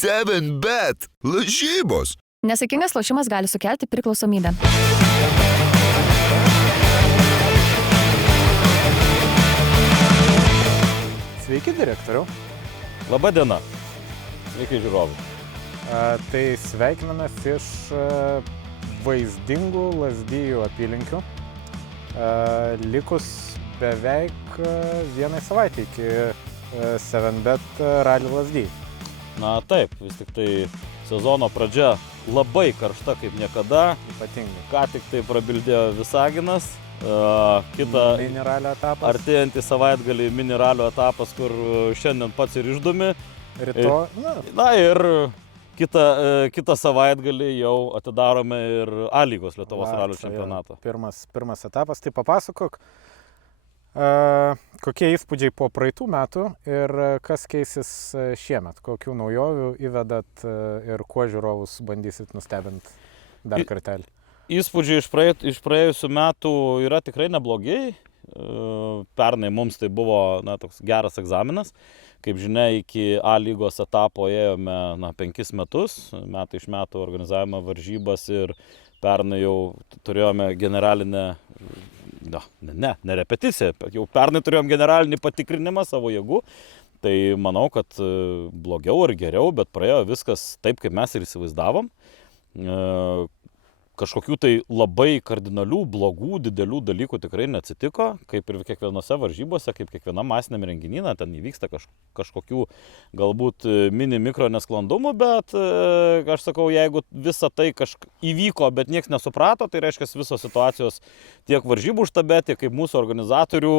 7bet lažybos. Nesaikingas lošimas gali sukelti priklausomybę. Sveiki, direktoriau. Labą dieną. Sveiki, žiūrovai. Tai sveikinamės iš vaizdingų Lazdijų apylinkių. Likus beveik vienai savaitę iki 7bet rally Lazdijai. Na taip, vis tik tai sezono pradžia labai karšta kaip niekada. Ypatingai. Ką tik tai prabildėjo Visaginas. Mini ralio etapas. Artėjantį savaitgalį mini ralio etapas, kur šiandien pats ir išdumi. Rytoj. Na ir kitą savaitgalį jau atidarome ir A lygos Lietuvos ralio čempionatą. Pirmas etapas. Tai papasakok, kokie įspūdžiai po praeitų metų ir kas keisis šiemet, kokių naujovių įvedat ir kuo žiūrovus bandysit nustebinti dar kartelį. Įspūdžiai iš praėjusių metų yra tikrai neblogi. Pernai mums tai buvo toks geras egzaminas. Kaip žinia, iki A lygos etapo ėjome 5 metus, metai iš metų organizavome varžybas ir pernai jau turėjome generalinę, ne repeticiją, jau pernai turėjom generalinį patikrinimą savo jėgų. Tai manau, kad blogiau ar geriau, bet praėjo viskas taip, kaip mes ir įsivaizdavom. Kažkokių tai labai kardinalių, blogų, didelių dalykų tikrai neatsitiko, kaip ir kiekvienose varžybose, kaip kiekvienam masiniam renginyje, ten įvyksta kažkokių galbūt mikro nesklandumų, bet aš sakau, jeigu visa tai įvyko, bet nieks nesuprato, tai reiškia visos situacijos tiek varžybų štabe, tiek kaip mūsų organizatorių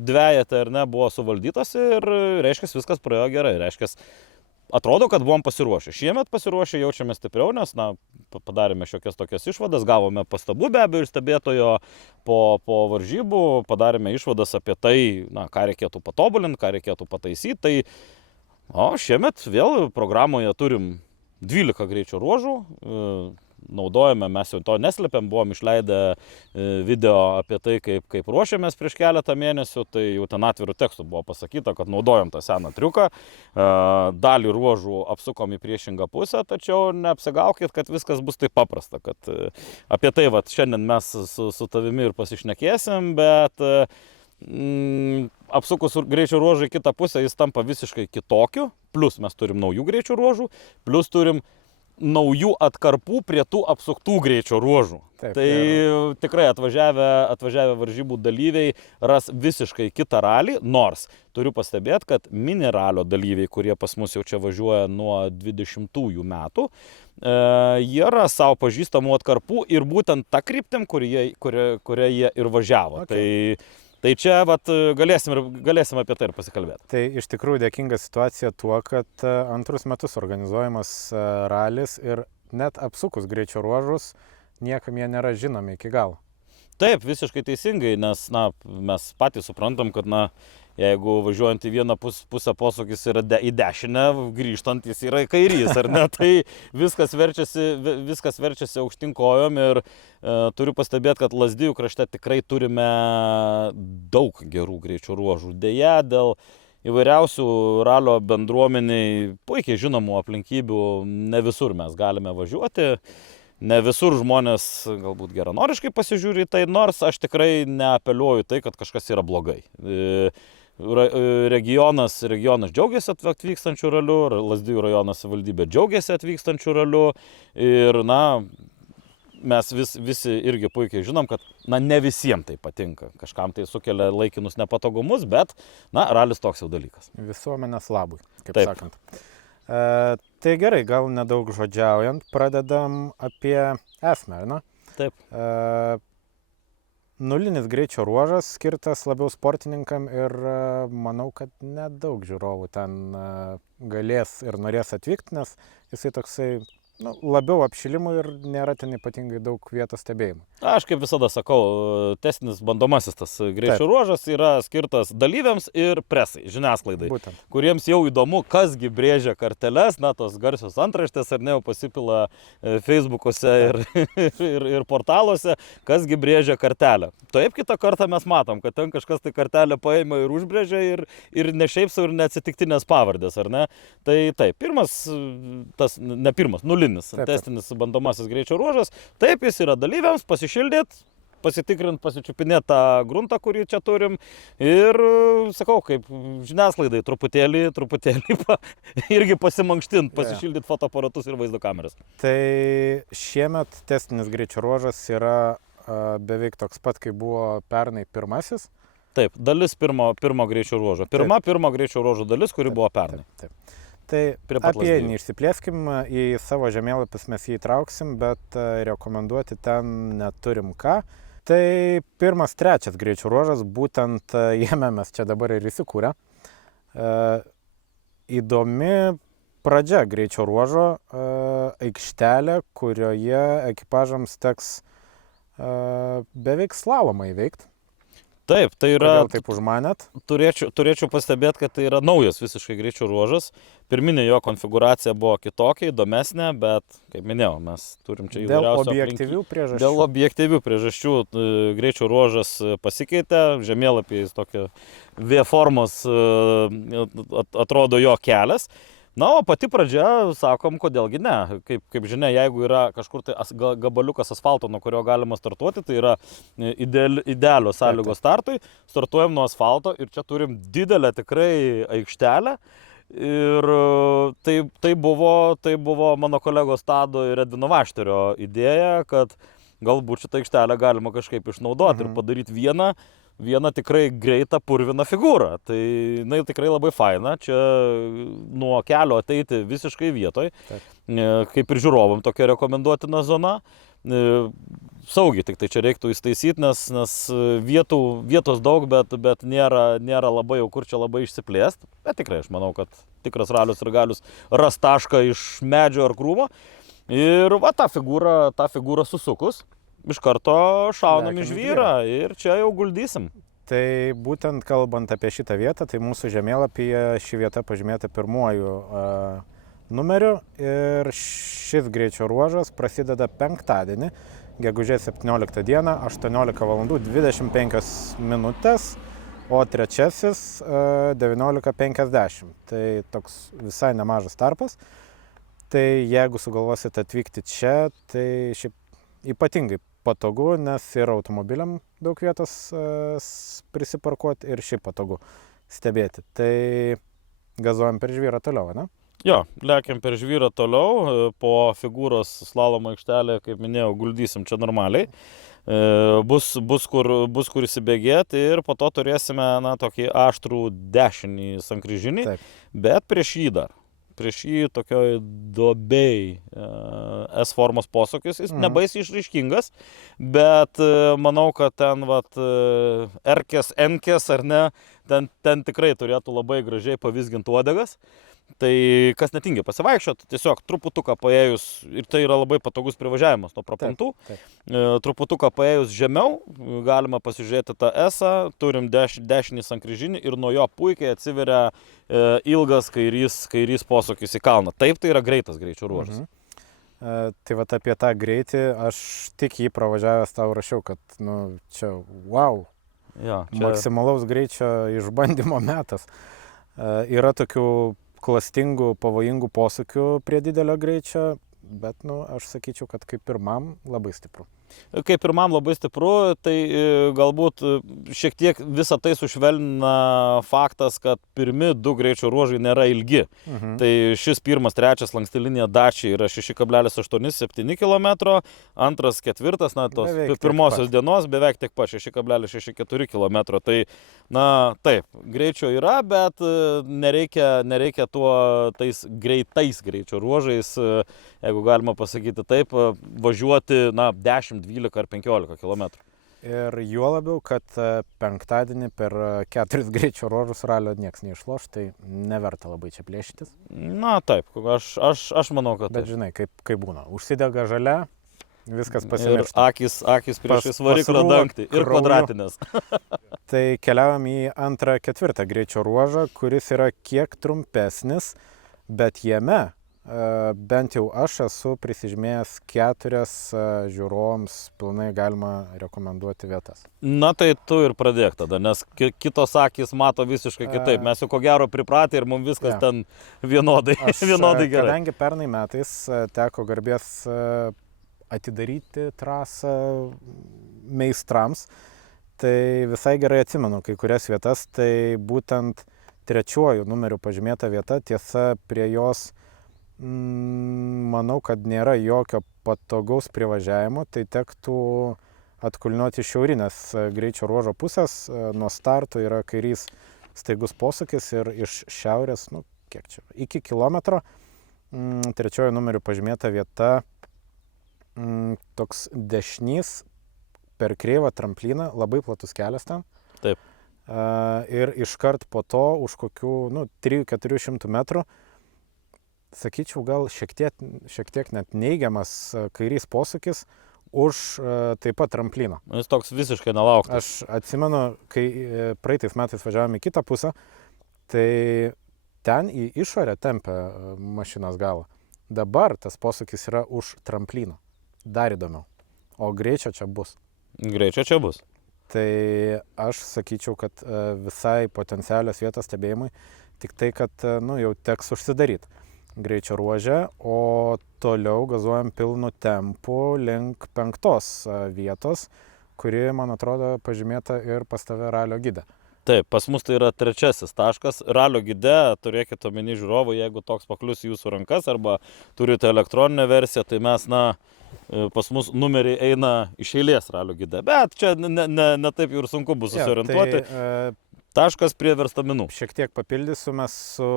dvejete ar ne buvo suvaldytos ir reiškia viskas praėjo gerai, reiškia atrodo, kad buvom pasiruošę. Šiemet pasiruošę jaučiame stipriau, nes padarėme šiokias tokias išvadas, gavome pastabų be abejo ir stebėtojo po varžybų, padarėme išvadas apie tai, ką reikėtų patobulinti, ką reikėtų pataisyti. Šiemet vėl programoje turim 12 greičio ruožų. Naudojame, mes jau to neslėpėm, buvom išleidę video apie tai, kaip ruošėmės prieš keletą mėnesių, tai jau ten atvirų tekstų buvo pasakyta, kad naudojom tą seną triuką, dalį ruožų apsukom į priešingą pusę, tačiau neapsigaukit, kad viskas bus taip paprasta, kad apie tai šiandien mes su tavimi ir pasišnekėsim, bet apsukus greičio ruožą į kitą pusę jis tampa visiškai kitokiu, plus mes turim naujų greičio ruožų, plus turim naujų atkarpų prie tų apsuktų greičio ruožų. Taip, tai tikrai atvažiavę varžybų dalyviai ras visiškai kitą ralį, nors turiu pastebėti, kad mini ralio dalyviai, kurie pas mus jau čia važiuoja nuo 20-ųjų metų, jie ras savo pažįstamų atkarpų ir būtent tą kryptim, kuria jie ir važiavo. Okay. Tai čia galėsim apie tai ir pasikalbėti. Tai iš tikrųjų dėkinga situacija tuo, kad antrus metus organizuojamas ralis ir net apsukus greičio ruožus niekam jie nėra žinomi iki galo. Taip, visiškai teisingai, nes mes patys suprantam, kad jeigu važiuojant į vieną pusę posūkis yra į dešinę, grįžtant jis yra į kairys, ar ne? Tai viskas verčiasi aukštyn kojom ir turiu pastebėti, kad Lazdijų krašte tikrai turime daug gerų greičio ruožų. Deja, dėl įvairiausių ralio bendruomeniai puikiai žinomų aplinkybių ne visur mes galime važiuoti. Ne visur žmonės galbūt geranoriškai pasižiūri tai, nors aš tikrai neapeliuoju tai, kad kažkas yra blogai. Regionas džiaugiasi atvykstančių ralių, Lazdijų rajono savivaldybė džiaugiasi atvykstančių ralių ir mes visi irgi puikiai žinom, kad ne visiems tai patinka. Kažkam tai sukelia laikinus nepatogumus, bet ralis toks jau dalykas. Visuomenės labui, kaip Taip. sakant. Tai gerai, gal nedaug žodžiaujant, pradedam apie esmę, ar ne? Taip. Nulinis greičio ruožas skirtas labiau sportininkam ir manau, kad nedaug žiūrovų ten galės ir norės atvykti, nes jisai toksai labiau apšilimui ir nėra ten ypatingai daug vietos stebėjimui. Aš kaip visada sakau, testinis bandomasis tas greičio ruožas yra skirtas dalyviams ir presai, žiniasklaidai, Būtent. kuriems jau įdomu, kasgi brėžia karteles, tos garsios antraštės ar ne, jau pasipila Facebook'uose ir portaluose, kasgi brėžia kartelę. Taip kitą kartą mes matom, kad ten kažkas tai kartelę paėmė ir užbrėžė ir ne šiaip sau ir neatsitiktinės pavardės, ar ne? Tai taip, pirmas, tas, ne pirmas, nulinis, testinis bandomasis greičio ruožas, taip jis yra dalyviams, pasišildyti, pasitikrinti, pasičiupinėti tą gruntą, kurį čia turim ir, sakau, kaip žiniasklaidai truputėlį irgi pasimankštinti, pasišildyti fotoaparatus ir vaizdo kameras. Tai šiemet testinis greičio ruožas yra beveik toks pat, kaip buvo pernai pirmasis. Taip, dalis pirmo greičio ruožo. Pirmo greičio ruožo dalis, kuri buvo pernai. Taip. Tai apie jį neišsiplėskim, į savo žemėlapius mes jį įtrauksim, bet rekomenduoti ten neturim ką. Tai pirmas, trečias greičio ruožas, būtent jame mes čia dabar ir įsikūrę. Įdomi pradžia greičio ruožo, aikštelė, kurioje ekipažams teks beveik slalomą įveikti. Taip, tai yra... Kodėl taip užmanėt? Turėčiau pastebėti, kad tai yra naujas visiškai greičio ruožas. Pirminė jo konfiguracija buvo kitokia, įdomesnė, bet, kaip minėjau, mes turim čia įvairiausių priežasčių. Dėl objektyvių priežasčių greičio ruožas pasikeitė, žemėlapyje tokio V formos atrodo jo kelias. Na, o pati pradžia, sakom, kodėlgi ne. Kaip žinia, jeigu yra kažkur tai gabaliukas asfalto, nuo kurio galima startuoti, tai yra idealios sąlygos startui. Startuojam nuo asfalto ir čia turim didelę tikrai aikštelę. Ir tai buvo mano kolegos Tado ir Edvino Vašterio idėja, kad galbūt šitą aikštelę galima kažkaip išnaudoti ir padaryti vieną tikrai greitą purviną figūrą. Tai jinai tikrai labai faina, čia nuo kelio ateiti visiškai vietoj, kaip ir žiūrovam tokia rekomenduotina zona. Saugiai, tik tai čia reiktų įstaisyti, nes vietos daug, bet nėra labai jau kur čia labai išsiplėsti. Bet tikrai aš manau, kad tikras ralius ir galius ras tašką iš medžio ar krūmo. Ir va tą figūrą susukus, iš karto šaunam į žvyrą ir čia jau guldysim. Tai būtent kalbant apie šitą vietą, tai mūsų žemėlapyje ši vieta pažymėta pirmuoju numeriu ir šis greičio ruožas prasideda penktadienį, gegužės 17 dieną, 18:25 minutės, o trečiasis 19:50. Tai toks visai nemažas tarpas. Tai jeigu sugalvosit atvykti čia, tai šiaip ypatingai patogu, nes ir automobiliam daug vietos prisiparkuoti ir šiaip patogu stebėti. Tai gazuojam per žvyrą toliau, ne? Jo, lekiam per žvyrą toliau, po figūros slalomo aikštelę, kaip minėjau, guldysim čia normaliai. Bus kur įsibėgėti ir po to turėsime tokį aštrų dešinį sankryžinį, bet prieš jį tokioj duobėj S formos posūkis, jis nebaisiai išraiškingas, bet manau, kad ten erkės, enkės ar ne, ten tikrai turėtų labai gražiai pavizginti uodegas. Tai kas netingi pasivaikščiot, tiesiog truputuką paėjus, ir tai yra labai patogus privažiavimas nuo prapantų, truputuką paėjus žemiau, galima pasižiūrėti tą S-ą, turim dešinį sankryžinį ir nuo jo puikiai atsiveria ilgas kairys posūkis į kalną. Taip, tai yra greitas greičio ruožas. Tai vat apie tą greitį, aš tik jį pravažiavęs tau rašiau, kad čia wow, maksimalaus greičio išbandymo metas. Yra tokių klastingų, pavojingų posūkių prie didelio greičio, bet aš sakyčiau, kad kaip pirmam labai stipru. Kaip pirmam labai stipru, tai galbūt šiek tiek visą tai sušvelnina faktas, kad pirmi du greičio ruožai nėra ilgi. Tai šis pirmas, trečias lankstilinė Dacia yra 6,87 km, antras, ketvirtas, tos pirmosios dienos beveik tiek pat 6,64 km. Tai, taip, greičio yra, bet nereikia tais greitais greičio ruožais, jeigu galima pasakyti taip, važiuoti 10, 12 ar 15 km. Ir juo labiau, kad penktadienį per 4 greičio ruožus ralio nieks neišloš, tai neverta labai čia plėšytis. Na taip, aš manau, kad Bet taip. žinai, kaip būna. Užsidega žalia, viskas Ir pasimiršta. akis priešais variklio pasrūva dangtį ir krauju. kvadratinės. Tai keliaujam į antrą, ketvirtą greičio ruožą, kuris yra kiek trumpesnis, bet jame bent jau aš esu prisižymėjęs 4 žiūrovams pilnai galima rekomenduoti vietas. Na tai tu ir pradėk tada, nes kitos akis mato visiškai kitaip. Mes jau ko gero pripratę ir mums viskas ten vienodai, vienodai gerai. Kadangi pernai metais teko garbės atidaryti trasą meistrams, tai visai gerai atsimenu kai kurias vietas, tai būtent 3 numeriu pažymėta vieta, tiesa prie jos manau, kad nėra jokio patogaus privažiavimo, tai tektų atkulniuoti iš šiaurinės greičio ruožo pusės, nuo starto yra kairys staigus posūkis ir iš šiaurės, kiek čia, iki kilometro, 3 numeriu pažymėta vieta, toks dešinys per kreivą tramplyną, labai platus kelias ten. Taip. Ir iškart po to už kokių 300-400 metrų, sakyčiau, gal šiek tiek net neigiamas kairys posūkis už taip pat tramplyną. Jis toks visiškai nelauktas. Aš atsimenu, kai praeitais metais važiavome į kitą pusę, tai ten į išorę tempė mašinos galą. Dabar tas posūkis yra už tramplyną. Dar įdomiau. O greičio čia bus. Greičio čia bus. Tai aš sakyčiau, kad visai potencialios vietos stebėjimui, tik tai, kad jau teks užsidaryti greičio ruože, o toliau gazuojam pilnu tempu link 5 vietos, kuri, man atrodo, pažymėta ir pas tave ralio gide. Taip, pas mus tai yra 3 taškas. Ralio gide, turėkite omeny žiūrovų, jeigu toks paklius į jūsų rankas arba turite elektroninę versiją, tai mes, pas mus numeriai eina iš eilės ralio gide. Bet čia ne taip ir sunku bus susiorientuoti. Taškas prie verstaminų. Šiek tiek papildysiu, mes su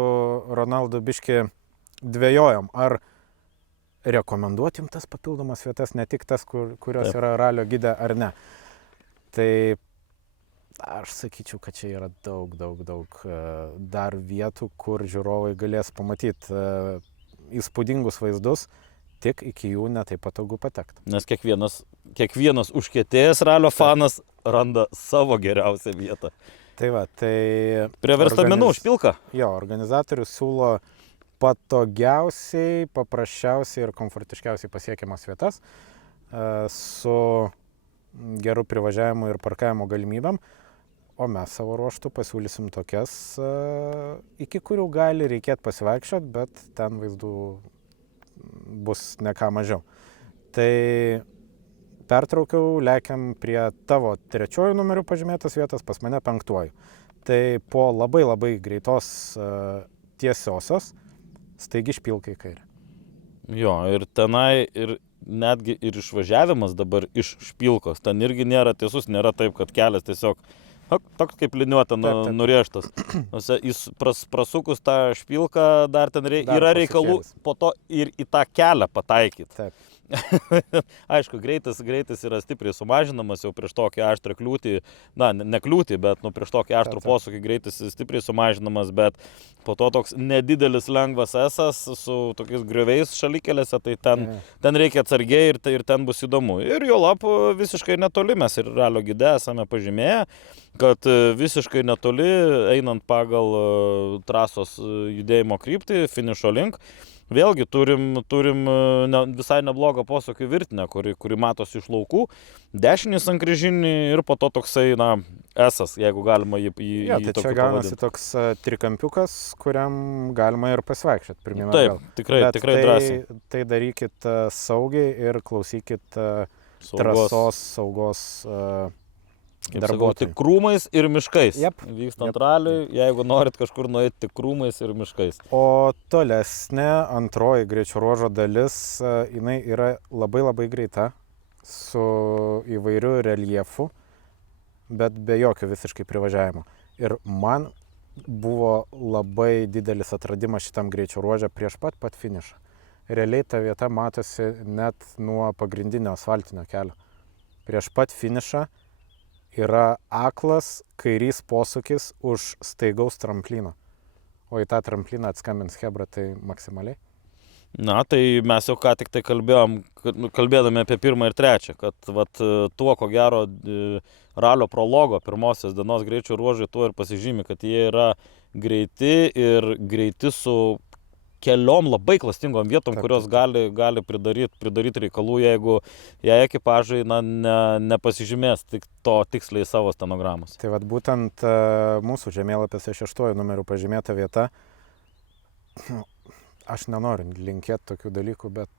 Ronaldu biški dvejojom, ar rekomenduoti jums tas papildomas vietas, ne tik tas, kurios yra ralio gide ar ne. Tai aš sakyčiau, kad čia yra daug dar vietų, kur žiūrovai galės pamatyti įspūdingus vaizdus, tik iki jų netai patogu patekti. Nes kiekvienas užkietėjęs ralio fanas randa savo geriausią vietą. Tai va, tai... Prie verstaminų užpilka? Jo, organizatorius siūlo patogiausiai, paprasčiausiai ir komfortiškiausiai pasiekiamas vietas su geru privažiavimu ir parkavimo galimybėm, o mes savo ruoštų pasiūlysim tokias, iki kurių gali reikėti pasivaikščioti, bet ten vaizdų bus ne ką mažiau. Tai pertraukiau, lekiam prie tavo 3 numeriu pažymėtas vietas, pas mane 5. Tai po labai greitos tiesiosios staigi špilka į kairę. Jo, ir tenai ir netgi ir išvažiavimas dabar iš špilkos, ten irgi nėra tiesus, nėra taip, kad kelias tiesiog toks kaip liniuota nurėžtas. Jis prasukus tą špilką, dar ten yra reikalų po to ir į tą kelią pataikyti. Taip. Aišku, greitis yra stipriai sumažinamas jau prieš tokį aštrą kliūtį, ne kliūtį, bet prieš tokį aštrų posūkį greitis stipriai sumažinamas, bet po to toks nedidelis lengvas esas su tokiais grioviais šalikelėse, tai ten reikia atsargiai ir ten bus įdomu. Ir jo lap visiškai netoli, mes ir ralio gide esame pažymėję, kad visiškai netoli, einant pagal trasos judėjimo kryptį, finišo link, vėlgi turim visai neblogą posūkių virtinę, kuri matosi iš laukų, dešinis sankryžinį ir po to toksai, esas, jeigu galima jį tokiu pavadinti. Tai čia gaunasi toks trikampiukas, kuriam galima ir pasivaikščioti pirmyn atgal. Taip, tikrai drąsiai. Tai darykit saugiai ir klausykit trasos saugos darbuotojų. Tik krūmais ir miškais. Vykstant raliui, jeigu norit kažkur nueiti, tik krūmais ir miškais. O tolesnė antroji greičio ruožo dalis, jinai yra labai greita, su įvairiu reljefu, bet be jokio visiškai privažiavimo. Ir man buvo labai didelis atradimas šitam greičio ruože prieš pat finišą. Realiai ta vieta matosi net nuo pagrindinio asfaltinio kelio. Prieš pat finišą yra aklas kairys posūkis už staigaus tramplino. O į tą trampliną atskambins chebra tai maksimaliai. Na, tai mes jau ką tik tai kalbėdami apie pirmą ir trečią, kad tuo, ko gero, ralio prologo pirmosios dienos greičio ruožai tuo ir pasižymi, kad jie yra greiti su keliom labai klastingom vietom, kurios gali pridaryti reikalų, jeigu ekipažai nepasižymės tik to tiksliai savo stenogramos. Tai būtent mūsų žemėlapėse 6 numeriu pažymėta vieta. Aš nenoriu linkėti tokių dalykų, bet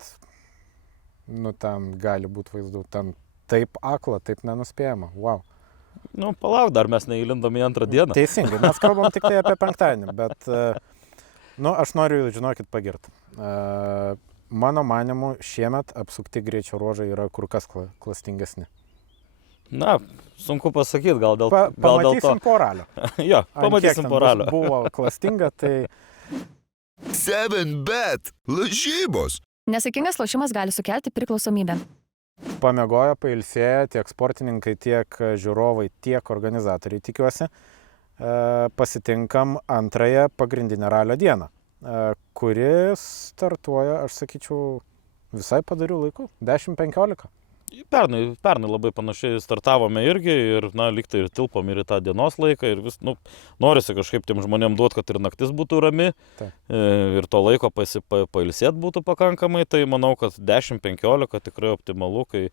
ten gali būti vaizdų. Ten taip akla, taip nenuspėjama. Wow. Palauk, dar mes neįlindom į antrą dieną. Teisingai, mes kalbam tik tai apie penktadienį, bet aš noriu, žinokit, pagirti. Mano manimu, šiemet apsukti greičio ruožai yra kur kas klastingesni. Na, sunku pasakyti, gal dėl to. Pamatysim po ralio. Jo, pamatysim po ralio. Buvo klastinga, tai... 7bet lažybos. Nesaikingas lošimas gali sukelti priklausomybę. Pamiegojo, pailsėjo tiek sportininkai, tiek žiūrovai, tiek organizatoriai, tikiuosi. Pasitinkam antrąją pagrindinę ralio dieną, kuri startuoja, aš sakyčiau, visai padariu laiku, 10-15. Pernai labai panašiai startavome irgi ir, lyg tai ir tilpom ir į tą dienos laiką ir vis, norisi kažkaip tiem žmonėm duoti, kad ir naktis būtų rami. Taip. Ir to laiko pailsėt būtų pakankamai, tai manau, kad 10-15 tikrai optimalu, kai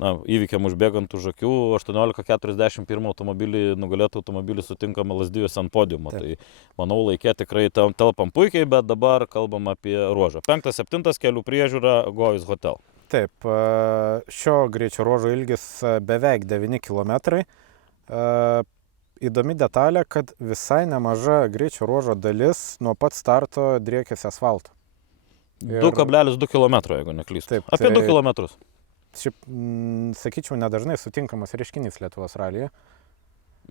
įvykiam užbėgant už akių 18:41 nugalėtų automobilį sutinkama Lazdijuose ant podiumo. Taip. Tai manau, laikė tikrai telpam puikiai, bet dabar kalbam apie ruožą. 5-7 kelių priežiūra Gojus Hotel. Taip, šio greičio ruožo ilgis beveik 9 km. Įdomi detalė, kad visai nemaža greičio ruožo dalis nuo pat starto driekėsi asfaltu. 2,2 km, jeigu neklystu. Taip, apie 2 km. Šiaip, sakyčiau, nedažnai sutinkamas reiškinys Lietuvos ralyje.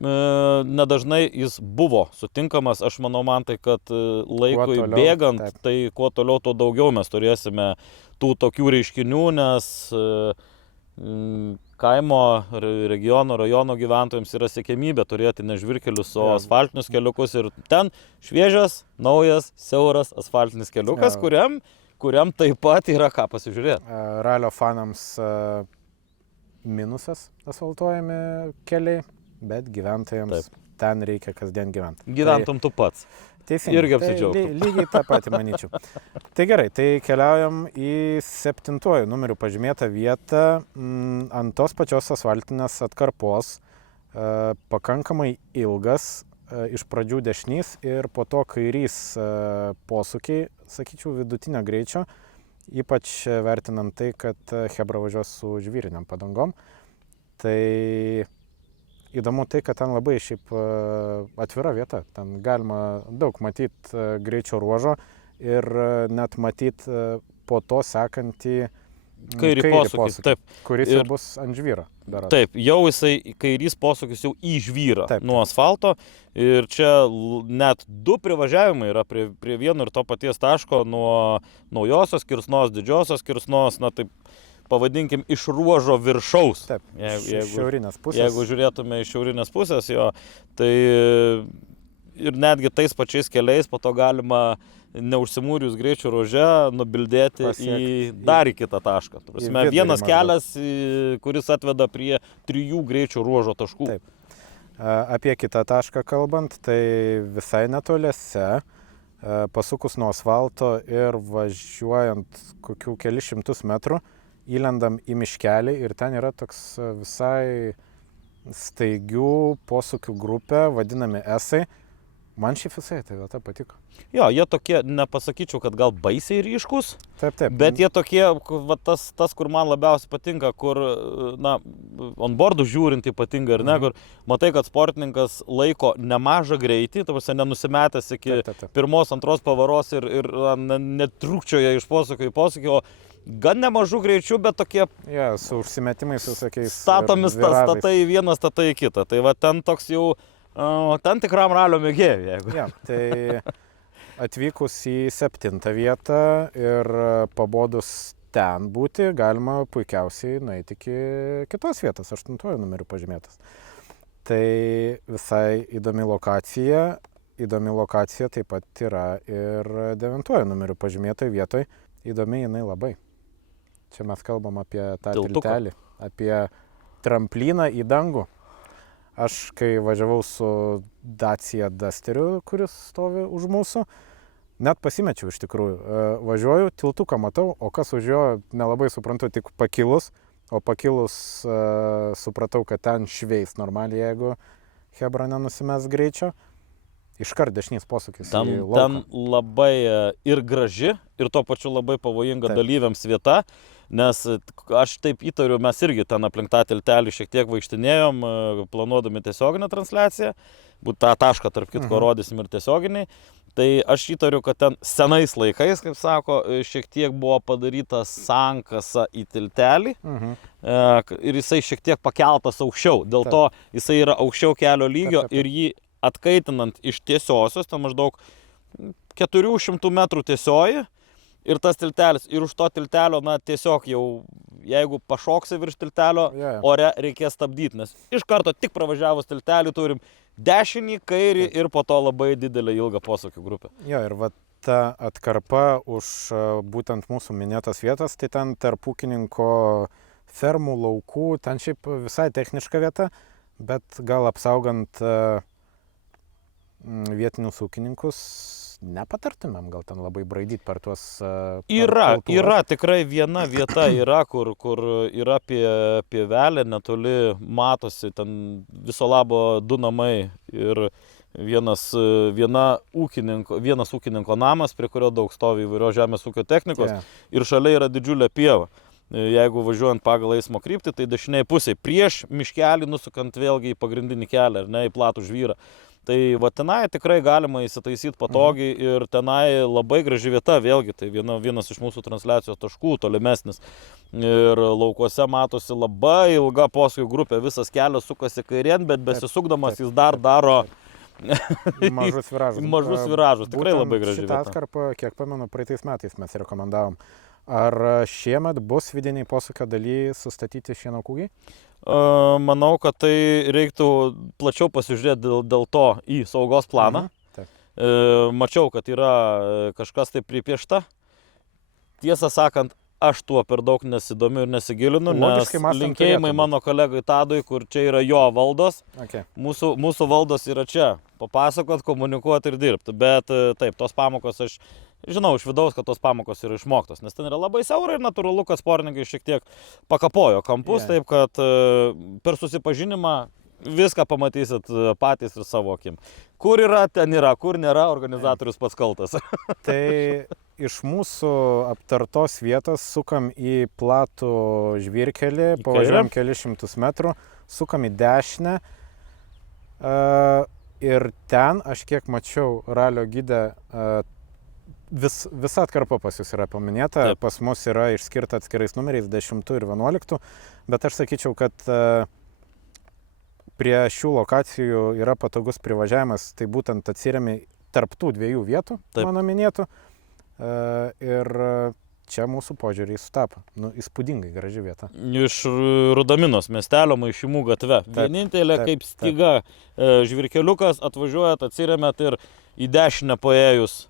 Nedažnai jis buvo sutinkamas, aš manau, man tai, kad laikui bėgant, taip. Tai kuo toliau, tuo daugiau mes turėsime tų tokių reiškinių, nes kaimo, regiono, rajono gyventojams yra siekiamybė turėti ne žvyrkelius, o asfaltinius keliukus ir ten šviežias, naujas, siauras asfaltinis keliukas, kuriam taip pat yra ką pasižiūrėti. Ralio fanams minusas asfaltuojami keliai, bet gyventojams ten reikia kasdien gyventi. Gyventum tu pats. Teisingai. Irgi apsidžiaugtum. Lygiai tą patį manyčiau. Tai gerai, tai keliaujam į 7 numeriu pažymėtą vietą ant tos pačios asfaltinės atkarpos. Pakankamai ilgas, iš pradžių dešinys ir po to kairys posūkiai, sakyčiau, vidutinio greičio. Ypač vertinant tai, kad chebra važiuos su žvyriniam padangom. Tai įdomu tai, kad ten labai šiaip atvira vieta. Ten galima daug matyti greičio ruožo ir net matyti po to sekantį kairį posūkį, taip. Kuris jau bus ant žvyro. Taip, jau jisai kairys posūkis jau į žvyrą nuo asfalto. Ir čia net 2 privažiavimai yra prie vieno ir to paties taško nuo naujosios kirsnos, didžiosios kirsnos, taip pavadinkim, iš ruožo viršaus. Taip, iš šiaurinės pusės. Jeigu žiūrėtume iš šiaurinės pusės jo, tai ir netgi tais pačiais keliais po to galima neužsimūrius greičio ruože nubildėti dar į kitą tašką. Vienas kelias, kuris atveda prie 3 greičio ruožo taškų. Taip. Apie kitą tašką kalbant, tai visai netoliese, pasukus nuo asfalto ir važiuojant kokių kelius šimtus metrų, įlendam į miškelį ir ten yra toks visai staigių posūkių grupė, vadinami esai. Man šiaip visai tai vieta patiko. Jo, jie tokie, nepasakyčiau, kad gal baisiai ryškus, taip. Bet jie tokie, tas, kur man labiausiai patinka, kur, onboardų žiūrint ypatingai ir ne, kur matai, kad sportininkas laiko nemažą greitį, nenusimetęs iki pirmos, antros pavaros ir netrūkčioja iš posūkio į posūkį, o gan nemažų greičių, bet tokie... Su užsimetimais visokiais. Statomis statai į vieną, statai į kitą. Tai ten toks jau, ten tikram ralio mėgėjui, jeigu. Tai atvykus į 7 vietą ir pabodus ten būti, galima puikiausiai nueiti iki kitos vietos, 8 numeriu pažymėtas. Tai visai įdomi lokacija. Įdomi lokacija taip pat yra ir 9 numeriu pažymėtoj vietoj. Įdomi jinai labai. Čia mes kalbam apie tą Tiltuką. tiltelį, apie tramplyną į dangų. Aš, kai važiavau su Dacia Dusteriu, kuris stovi už mūsų, net pasimečiau iš tikrųjų. Važiuoju, tiltuką matau, o kas už jo, nelabai suprantu, tik pakilus. O pakilus supratau, kad ten šveis normaliai, jeigu Hebra nenusimes greičio. Iškart dešinys posūkis. Ten labai ir graži, ir tuo pačiu labai pavojinga Taip. dalyviams vieta, nes aš taip įtariu, mes irgi ten aplink tą tiltelį šiek tiek vaikštinėjom, planuodami tiesioginę transliaciją, tą tašką tarp kitko rodysim ir tiesioginiai. Tai aš įtariu, kad ten senais laikais, kaip sako, šiek tiek buvo padaryta sankasa į tiltelį ir jisai šiek tiek pakeltas aukščiau. Dėl to jisai yra aukščiau kelio lygio ir jį atkaitinant iš tiesiosios, ten maždaug 400 metrų tiesioji ir tas tiltelis. Ir už to tiltelio, na, tiesiog jau, jeigu pašoksi virš tiltelio, ore reikės stabdyti, nes iš karto tik pravažiavus tiltelį turim dešinį, kairį ir po to labai didelę ilgą posūkių grupę. Jo, ir va ta atkarpa už būtent mūsų minėtas vietas, tai ten tarp ūkininko fermų, laukų, ten šiaip visai techniška vieta, bet gal apsaugant vietinius ūkininkus nepatartumėm, gal ten labai braidyti per tuos... Yra tikrai viena vieta, yra, kur yra pievelė, netoli matosi, ten viso labo 2 namai ir vienas ūkininko namas, prie kurio daug stovi įvairios žemės ūkio technikos ir šalia yra didžiulė pieva. Jeigu važiuojant pagal eismo kryptį, tai dešiniai pusėje prieš miškelį nusukant vėlgi į pagrindinį kelią, ar ne, į platų žvyrą. Tai va tenai tikrai galima įsitaisyti patogiai ir tenai labai graži vieta, vėlgi tai vienas iš mūsų transliacijos taškų, tolimesnis. Ir laukuose matosi labai ilga posūkių grupė, visas kelias sukasi kairien, bet besisukdamas jis dar daro mažus viražus. Mažus viražus, tikrai labai graži vieta. Šitą atkarpą, kiek pamenu, praeitais metais mes rekomendavom. Ar šiemet bus vidiniai posūkio daly sustatyti šieno kūgiai? Manau, kad tai reiktų plačiau pasižiūrėti dėl to į saugos planą. Mačiau, kad yra kažkas tai pripiešta. Tiesą sakant, aš tuo per daug nesidomiu ir nesigilinu, nes linkėjimai mano kolegai Tadui, kur čia yra jo valdos. Mūsų valdos yra čia. Papasakot, komunikuoti ir dirbti. Bet taip, tos pamokos aš žinau iš vidaus, kad tos pamokos yra išmoktos, nes ten yra labai siaura ir natūralu, kad sportininkai šiek tiek pakapojo kampus, taip kad per susipažinimą viską pamatysit patys ir savo akim. Kur yra, ten yra, kur nėra, organizatorius pats kaltas. Tai iš mūsų aptartos vietos sukam į platų žvyrkelį, pavažiuojam kelius šimtus metrų, sukam į dešinę ir ten, aš kiek mačiau ralio gide, visa atkarpa pas jūs yra paminėta. Taip. Pas mus yra išskirta atskirais numeriais 10 ir 11, bet aš sakyčiau, kad prie šių lokacijų yra patogus privažiavimas, tai būtent atsiremi tarp tų 2 vietų, mano minėtų, ir čia mūsų požiūriai sutapo. Įspūdingai graži vieta. Iš Rudaminos miestelio Maišymų gatve. Vienintelė kaip styga žvirkeliukas, atvažiuojat, atsiremiat ir į dešinę paėjus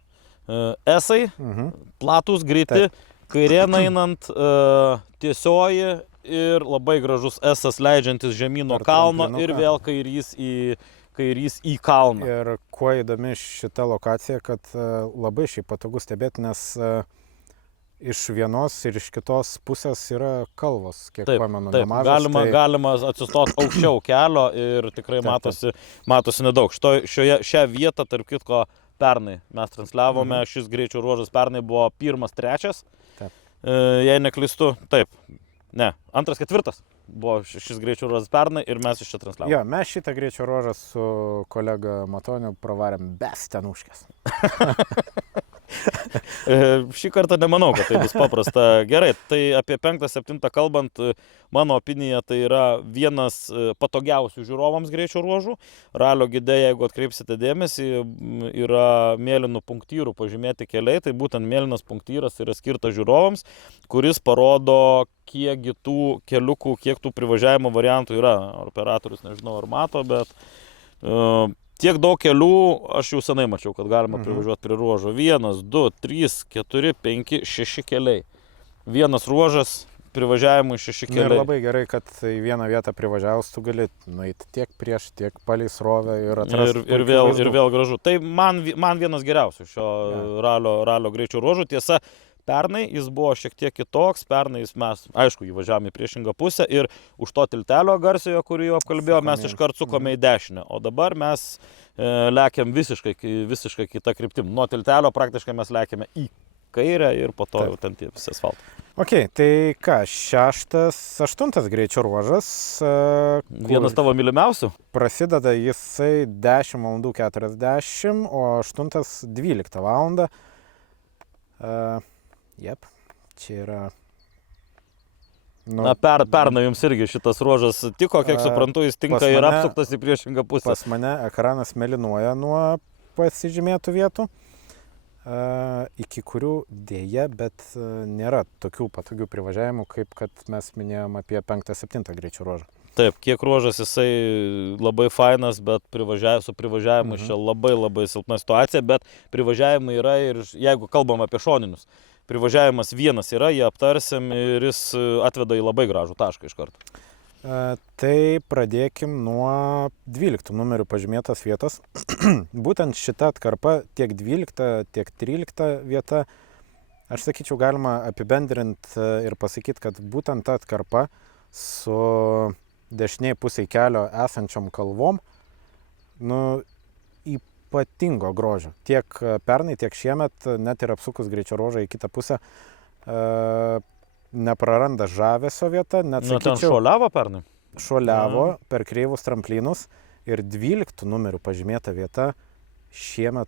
esai, platus, greiti, kairėn einant tiesioji ir labai gražus esas leidžiantis žemyno kalno ir vėl kairys į kalną. Ir kuo įdomi šita lokacija, kad labai šiaip patogu stebėti, nes iš vienos ir iš kitos pusės yra kalvos, kiek pamenu, nemažas. Galima atsistoti aukščiau kelio ir tikrai matosi nedaug. Šią vietą, tarp kitko, pernai mes transliavome, šis greičio ruožas pernai buvo 1, 3, jei neklystu, 2, 4 buvo šis greičio ruožas pernai ir mes iš čia transliavome. Jo, mes šitą greičio ruožą su kolega Matoniu pravarėm be stenuškės. Šį kartą nemanau, kad tai bus paprasta. Gerai, tai apie 5-7 kalbant, mano opinija, tai yra vienas patogiausių žiūrovams greičio ruožų. Ralio gide, jeigu atkreipsite dėmesį, yra mėlynų punktyrų pažymėti keliai, tai būtent mėlynas punktyras yra skirtas žiūrovams, kuris parodo, kiekgi tų keliukų, kiek tų privažiavimo variantų yra. Operatorius nežinau, ar mato, bet tiek daug kelių aš jau senai mačiau, kad galima privažiuoti prie ruožo. 1, 2, 3, 4, 5, 6 keliai. Vienas ruožas, privažiavimui 6 Ir keliai. labai gerai, kad į vieną vietą privažiavus tu gali nueiti tiek prieš, tiek palei srovę ir atrasti. Ir vėl gražu. Tai man vienas geriausių šio ralio greičio ruožų. Tiesa, pernai jis buvo šiek tiek kitoks, pernai mes, aišku, jį važiavome į priešingą pusę ir už to tiltelio garsiojo, kurį jau apkalbėjome, mes iškart sukome į dešinę, o dabar mes lekiam visiškai kitą kryptim. Nuo tiltelio praktiškai mes lekiame į kairę ir po to jau ten visi asfaltai. Ok, tai ką, 6-8 greičio ruožas. Vienas tavo mylimiausių? Prasideda jisai 10:40, o 8:12 val. Jep, čia yra... Na, pernai jums irgi šitas ruožas tiko, kiek suprantu, jis tinka ir apsuktas į priešingą pusę. Pas mane ekranas mėlynuoja nuo pasižymėtų vietų, iki kurių dėja, bet nėra tokių patogių privažiavimų, kaip kad mes minėjom apie 5-7 greičio ruožą. Taip, kiek ruožas jisai labai fainas, bet su privažiavimu čia labai silpna situacija, bet privažiavimai yra ir jeigu kalbam apie šoninius, privažiavimas vienas yra, jį aptarsim ir jis atveda į labai gražų tašką iš karto. Tai pradėkim nuo 12 numerių pažymėtos vietos. Būtent šita atkarpa tiek 12, tiek 13 vieta, aš sakyčiau, galima apibendrinti ir pasakyti, kad būtent ta atkarpa su dešiniai pusiai kelio esančiom kalvom, ypatingo grožio. Tiek pernai, tiek šiemet, net ir apsukus greičio ruožą į kitą pusę, nepraranda žavesio vieta. Net, ten šuoliavo pernai? Šuoliavo per kreivus tramplynus ir 12 numerių pažymėta vieta šiemet,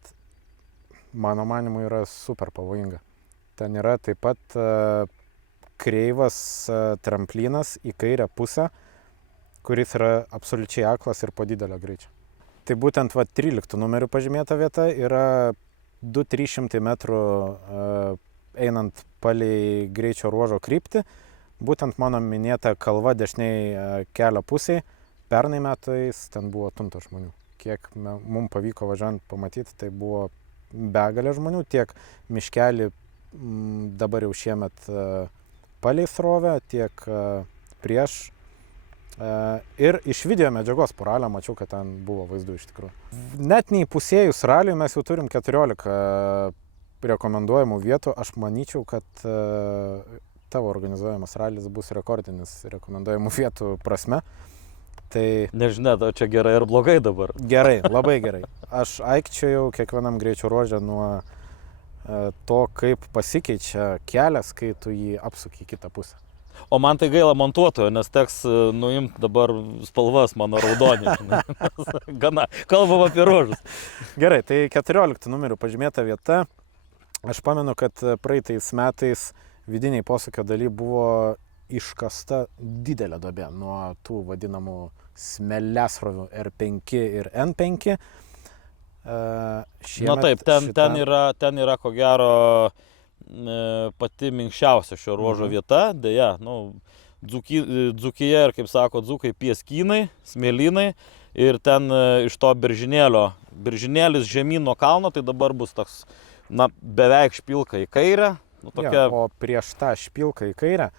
mano manimu, yra super pavojinga. Ten yra taip pat kreivas tramplynas į kairę pusę, kuris yra absoliučiai aklas ir po didelio greičio. Tai būtent 13 numerių pažymėta vieta yra 200-300 metrų einant palei greičio ruožo kryptį. Būtent mano minėta kalva dešiniai kelio pusėje. Pernai metais ten buvo tunta žmonių. Kiek mums pavyko važiuojant pamatyti, tai buvo begalė žmonių. Tiek miškelį dabar jau šiemet palei srovę, tiek prieš. Ir iš video medžiagos po ralio mačiau, kad ten buvo vaizdų iš tikrųjų. Net neįpusėjus raliui mes jau turim 14 rekomenduojamų vietų. Aš manyčiau, kad tavo organizuojamas ralis bus rekordinis rekomenduojamų vietų prasme. Tai... Nežinia, čia gerai ar blogai dabar? Gerai, labai gerai. Aš aikčiojau kiekvienam greičio ruože nuo to, kaip pasikeičia kelias, kai tu jį apsuki į kitą pusę. O man tai gaila montuotojo, nes teks nuimti dabar spalvas mano raudonį. Gana, kalbam apie ruožus. Gerai, tai 14 numerių pažymėta vieta. Aš pamenu, kad praeitais metais vidiniai posūkio daly buvo iškasta didelė duobė nuo tų vadinamų smėliasrovių R5 ir N5. Na taip, ten yra ko gero pati minkščiausia šio ruožo vieta. Deja, Dzūkija ir, kaip sako dzūkai, pieskynai, smėlynai ir ten iš to beržinėlis žemyn nuo kalno, tai dabar bus toks, beveik špilka į kairę. Ja, o prieš tą špilką į kairę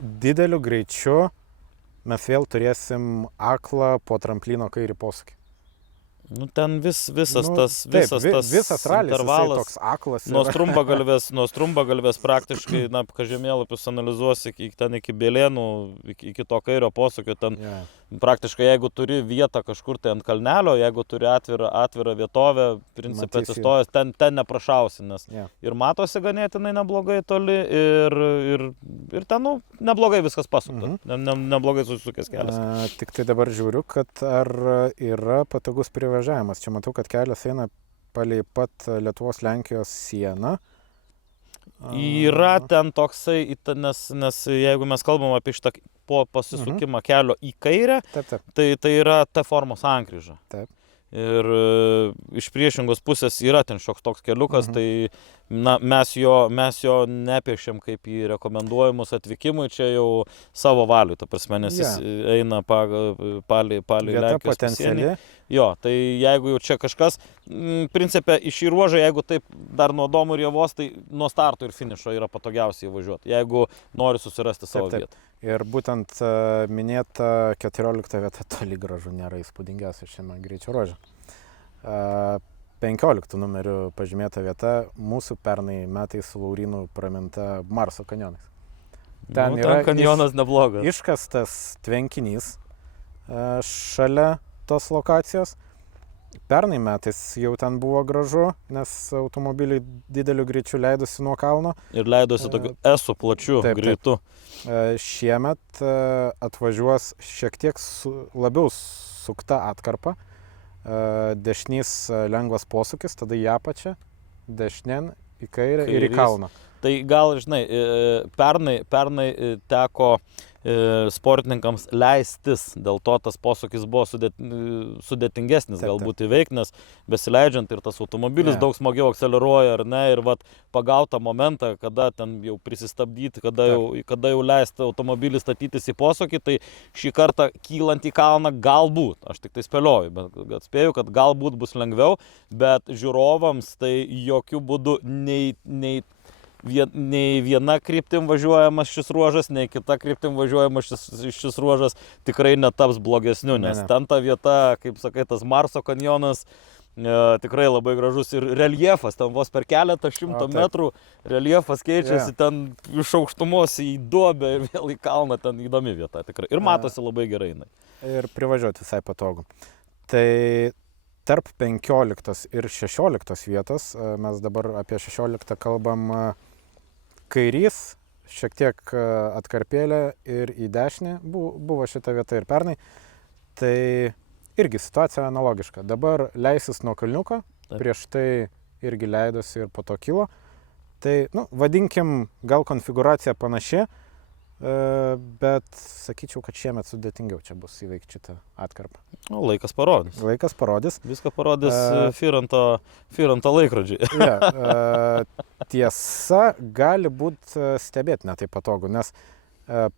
dideliu greičiu mes vėl turėsim aklą po tramplyno kairį posūkį. Ten visas ralis intervalas toks aklas. Nuo Strumbagalvės praktiškai, kai žemėlapius analizuosi iki Bėlėnų, iki to kairio posūkio, ten praktiškai jeigu turi vietą kažkur tai ant kalnelio, jeigu turi atvirą vietovę, principą atsistojęs, ten neprašausi, nes ir matosi ganėtinai neblogai toli ir ten neblogai viskas pasukta, neblogai susisukęs kelias. Tik tai dabar žiūriu, kad ar yra patogus privažiavimas. Čia matau, kad kelias eina palei pat Lietuvos-Lenkijos sieną. Yra ten toksai, nes jeigu mes kalbam apie šitą pasisukimą kelio į kairę, Taip. tai yra T formos sankryža. Taip. Ir iš priešingos pusės yra ten šioks toks keliukas, tai mes jo nepiešiam kaip į rekomenduojamus atvykimui, čia jau savo valiu, ta prasme, nes jis eina palei Lenkijos pasienį. Jo, tai jeigu jau čia kažkas, principe, į šį ruožą, jeigu taip dar nuo Domų ir Javos, tai nuo starto ir finišo yra patogiausiai važiuoti, jeigu nori susirasti savo vietą. Ir būtent minėta 14 vieta toli gražu nėra įspūdingiausia šiame greičio ruože. 15 numeriu pažymėta vieta mūsų pernai metais su Laurynu praminta Marso kanjonais. Ten yra kanjonas neblogas. Iškastas tvenkinys šalia tos lokacijos. Pernai metais jau ten buvo gražu, nes automobiliai dideliu greičiu leidosi nuo kalno. Ir leidosi tokiu esu plačiu greitu. Šiemet atvažiuos šiek tiek labiau sukta atkarpa. Dešinys lengvas posūkis, tada į apačią, dešinėn, į kairę ir į kalną. Tai gal, žinai, pernai teko sportininkams leistis, dėl to tas posūkis buvo sudėtingesnis, galbūt įveikti, nes besileidžiant ir tas automobilis daug smagiau akceleruoja, ar ne, ir vat pagautą momentą, kada ten jau prisistabdyti, kada jau leisti automobilį statytis į posūkį, tai šį kartą kylant į kalną galbūt, aš tik tai spėlioju, bet spėju, kad galbūt bus lengviau, bet žiūrovams tai jokių būdų nei viena kryptim važiuojamas šis ruožas, nei kita kryptim važiuojamas šis ruožas tikrai netaps blogesniu, nes ten ta vieta, kaip sakai, tas Marso kanjonas tikrai labai gražus ir reljefas, ten vos per keletą 100 metrų reljefas keičiasi, ten iš aukštumos į duobę ir vėl į kalną, ten įdomi vieta tikrai ir matosi labai gerai. Ir privažiuoti visai patogu. Tai tarp 15 ir 16 vietos, mes dabar apie 16 kalbam, kairys, šiek tiek atkarpėlė ir į dešinę buvo šita vieta ir pernai. Tai irgi situacija analogiška. Dabar leisis nuo kalniuko, prieš tai irgi leidosi ir po to kilo. Tai, vadinkim, gal konfigūracija panaši, bet sakyčiau, kad šiemet sudėtingiau čia bus įveikti šitą atkarpą. Laikas parodys. Laikas parodys. Viską parodys Firanto laikrodžiai. Tiesa, gali būti stebėti ne taip patogu, nes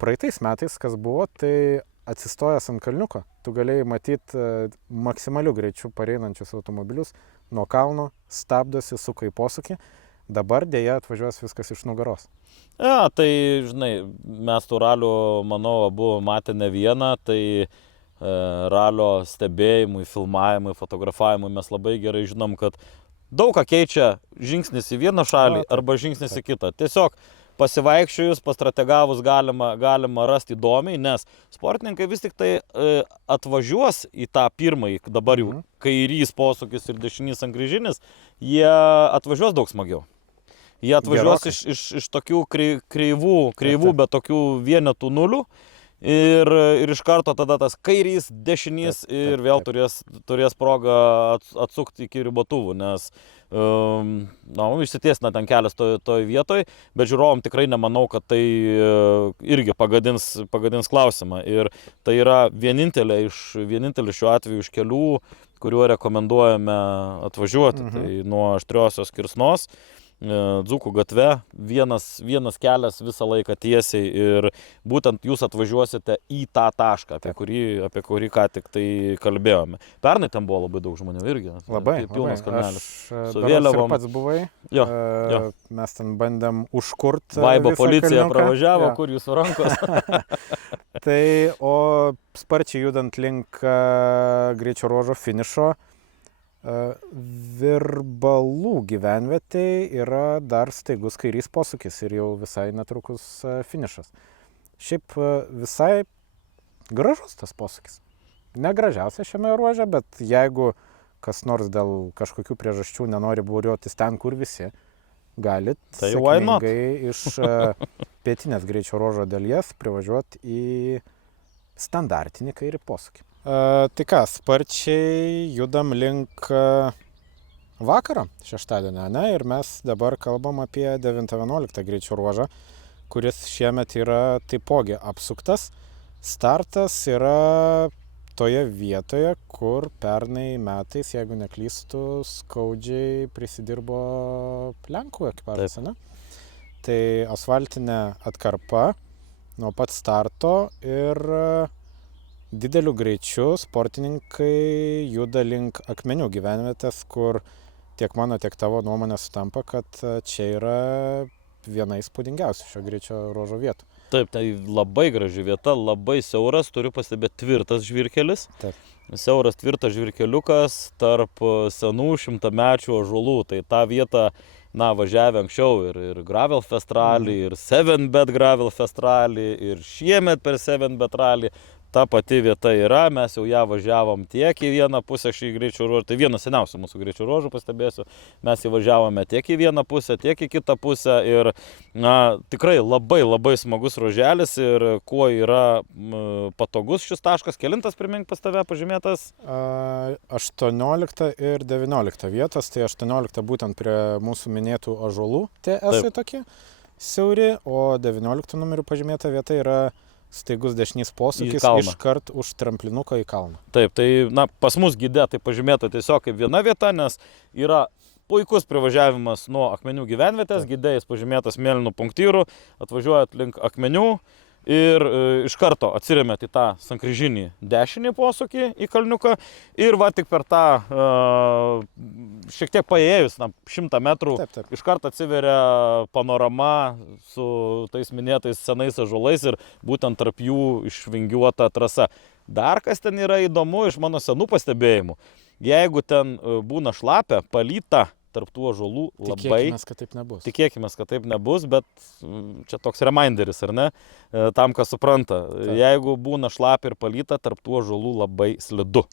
praeitais metais, kas buvo, tai atsistojęs ant kalniuko, tu galėjai matyti maksimaliu greičiu pareinančius automobilius nuo kalno, stabdosi, suka į posūkį. Dabar dėja atvažiuos viskas iš nugaros. Tai, žinai, mes tų ralių, manau, abu matė ne vieną, tai ralio stebėjimui, filmavimui, fotografavimui mes labai gerai žinom, kad daug ką keičia žingsnis į vieną šalį arba žingsnis į kitą. Tiesiog pasivaikščiojus, pastrategavus galima rasti įdomiai, nes sportininkai vis tik tai atvažiuos į tą pirmąjį, dabar jau kairys posūkis ir dešinys sankryžinis, jie atvažiuos daug smagiau. Jie atvažiuos iš tokių kreivų, bet tokių vienetų nulių ir iš karto tada tas kairys, dešinys ir vėl turės progą atsukti iki ribotuvų, nes išsitiesina ten kelias toj vietoj, bet žiūrovom tikrai nemanau, kad tai irgi pagadins klausimą. Ir tai yra vienintelė šiuo atveju iš kelių, kuriuo rekomenduojame atvažiuoti. Tai nuo Aštriosios Kirsnos, Dzūkų gatve, vienas kelias visą laiką tiesiai ir būtent jūs atvažiuosite į tą tašką, apie kurį ką tik tai kalbėjome. Pernai ten buvo labai daug žmonių irgi. Labai. Pilnas kalnelis. Su vėliavom. Pats buvai. Jo. Mes ten bandėm užkurti. Vaibo policija pravažiavo, kur jūsų rankos. Tai, o sparčiai judant link greičio ruožo finišo, Virbalų gyvenvietėje yra dar staigus kairys posūkis ir jau visai netrukus finišas. Šiaip visai gražus tas posūkis. Negražiausia šiame ruože, bet jeigu kas nors dėl kažkokių priežasčių nenori būriuotis ten, kur visi, galit sėkmingai iš pietinės greičio ruožo dalies privažiuoti į standartinį kairį posūkį. Tai ką, sparčiai judam link vakarą, šeštadienį, ne? Ir mes dabar kalbam apie 9-11 greičio ruožą, kuris šiemet yra taipogi apsuktas. Startas yra toje vietoje, kur pernai metais, jeigu neklystu, skaudžiai prisidirbo Lenkų ekipažas, ne? Tai asfaltinė atkarpa nuo pat starto ir dideliu greičiu sportininkai juda link Akmenių gyvenvietės, kur tiek mano, tiek tavo nuomonė sutampa, kad čia yra viena įspūdingiausių šio greičio ruožo vietų. Taip, tai labai graži vieta, labai siauras, turiu pastebėti, tvirtas žvyrkelis. Taip. Siauras tvirtas žvyrkeliukas tarp senų šimtamečių ąžuolų. Tai tą vietą, važiavę anksčiau ir Gravel Fest Rally, ir 7Bet Gravel Fest Rally, ir šiemet per 7Bet Rally. Ta pati vieta yra, mes jau ją važiavom tiek į vieną pusę šį greičio ruožą, tai vienas seniausių mūsų greičio ruožų, pastebėsiu, mes jį važiavome tiek į vieną pusę, tiek į kitą pusę ir tikrai labai labai smagus ruoželis ir kuo yra patogus šis taškas, kelintas primink pas tave pažymėtas? 18 ir 19 vietas, tai 18 būtent prie mūsų minėtų ąžuolų, tie esai tokie siauri, o 19 numerių pažymėta vieta yra staigus dešinys posūkis iškart už tramplinuką į kalną. Taip, tai pas mus gide tai pažymėta tiesiog kaip viena vieta, nes yra puikus privažiavimas nuo Akmenių gyvenvietės, gide jis pažymėtas mėlynu punktyru, atvažiuojat link Akmenių ir iš karto atsiremiat į tą sankryžinį dešinį posūkį į kalniuką ir tik per tą šiek tiek paėjus 100 metrų Taip. iš karto atsiveria panorama su tais minėtais senais ąžuolais ir būtent tarp jų išvingiuota trasa. Dar kas ten yra įdomu iš mano senų pastebėjimų, jeigu ten būna šlapia, palyta tarp tų ąžuolų labai. Tikėkimės, kad taip nebus, bet čia toks reminderis, ar ne, tam, kas supranta. Taip. Jeigu būna šlapia ir palyta, tarp tų ąžuolų labai slidu.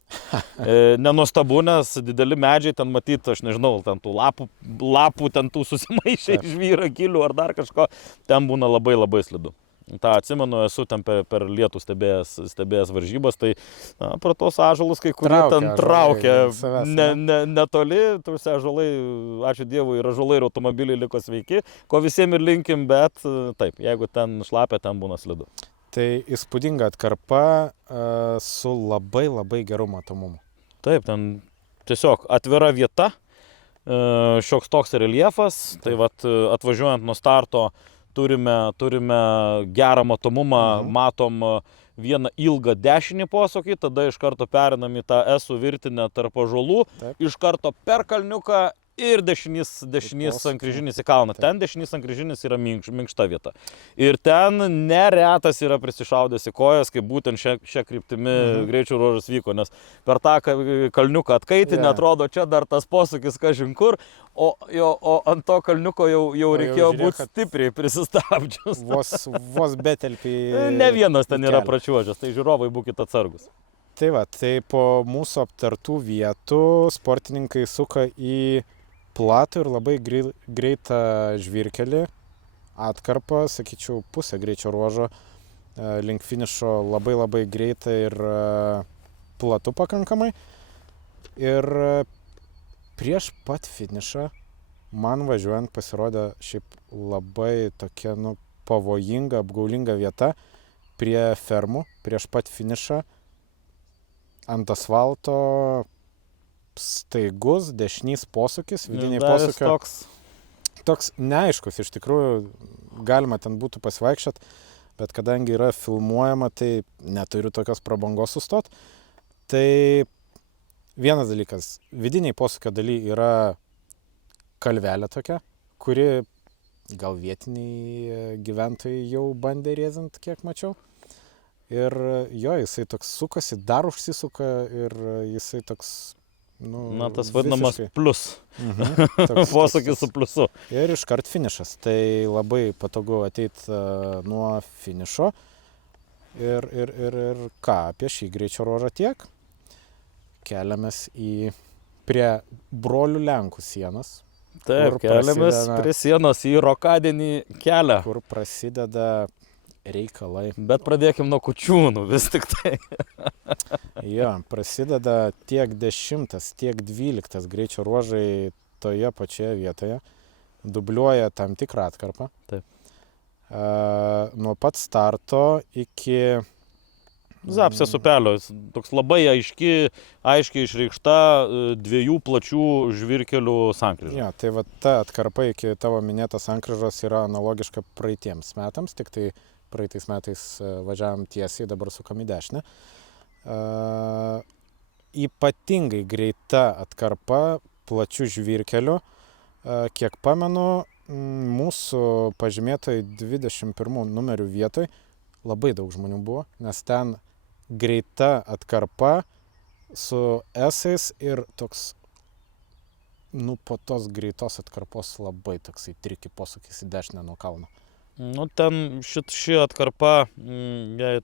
Nenuostabu, nes dideli medžiai, ten matyti, aš nežinau, ten tų lapų ten tų susimaišė iš žvyro, gilių ar dar kažko, ten būna labai labai slidu. Ta atsimenu, esu ten per lietų stebėjęs varžybas, tai pro tos ąžuolus kai kurie ten traukia netoli, tuose ąžuolai, ačiū Dievui, ir ąžuolai ir automobiliai liko sveiki, ko visiems ir linkim, bet taip, jeigu ten šlapia, ten būna slidu. Tai įspūdinga atkarpa su labai labai geru matomumu. Taip, ten tiesiog atvira vieta, šioks toks reljefas, tai atvažiuojant nuo starto turime gerą matomumą, matom vieną ilgą dešinį posūkį, tada iš karto perinam į tą esų virtinę tarp ąžuolų, iš karto per kalniuką ir dešinys sankryžinis į kalną. Ten dešinys sankryžinis yra minkšta vieta. Ir ten neretas yra prisišaudęs į kojas, kaip būtent šią kryptimį greičio ruožas vyko, nes per tą kalniuką atkaitinę atrodo, čia dar tas posūkis kažin kur, o ant to kalniuko jau reikėjo būti stipriai prisistabdžius. Vos betelpį. Ne vienas ten yra pračiuožęs, tai žiūrovai būkite atsargus. Tai tai po mūsų aptartų vietų sportininkai suka į platų ir labai greitą žvyrkelį, atkarpą, sakyčiau, pusę greičio ruožo, link finišo labai labai greitą ir platų pakankamai. Ir prieš pat finišą man važiuojant pasirodė šiaip labai tokia pavojinga, apgaulinga vieta prie fermų, prieš pat finišą. Ant asfalto staigus dešinys posūkis, vidiniai posūkio. Toks neaiškus, iš tikrųjų galima ten būtų pasivaikščiot, bet kadangi yra filmuojama, tai neturiu tokios prabangos sustot. Tai vienas dalykas, vidiniai posūkio daly yra kalvelė tokia, kuri gal vietiniai gyventojai jau bandė rėzint, kiek mačiau. Ir jisai toks sukasi, dar užsisuka ir jisai toks, tas vadinamas plus. Posūkis su plusu. Ir iškart finišas. Tai labai patogu ateiti nuo finišo. Ir ką, apie šį greičio ruožą tiek. Keliamės prie brolių Lenkų sienos. Taip, keliamės prie sienos į rokadinį kelią. Kur prasideda reikalai. Bet pradėkim nuo Kučiūnų vis tik tai. Jo, prasideda tiek 10, tiek 12 greičio ruožai toje pačioje vietoje. Dubliuoja tam tikrą atkarpą. Taip. Nuo pat starto iki... Zapsės upelio, toks labai aiškiai išreikšta dviejų plačių žvyrkelių sankryža. Jo, tai va ta atkarpa iki tavo minėtos sankryžos yra analogiška praeitiems metams, tik tai praeitais metais važiavam tiesiai, dabar sukam į dešinę. Ypatingai greita atkarpa, plačių žvyrkelių. Kiek pamenu, mūsų pažymėtoj 21 numerių vietoj labai daug žmonių buvo, nes ten greita atkarpa su esais ir toks, po tos greitos atkarpos labai toksai triki posūkis į dešinę nuo kalno. Ten ši atkarpa, jei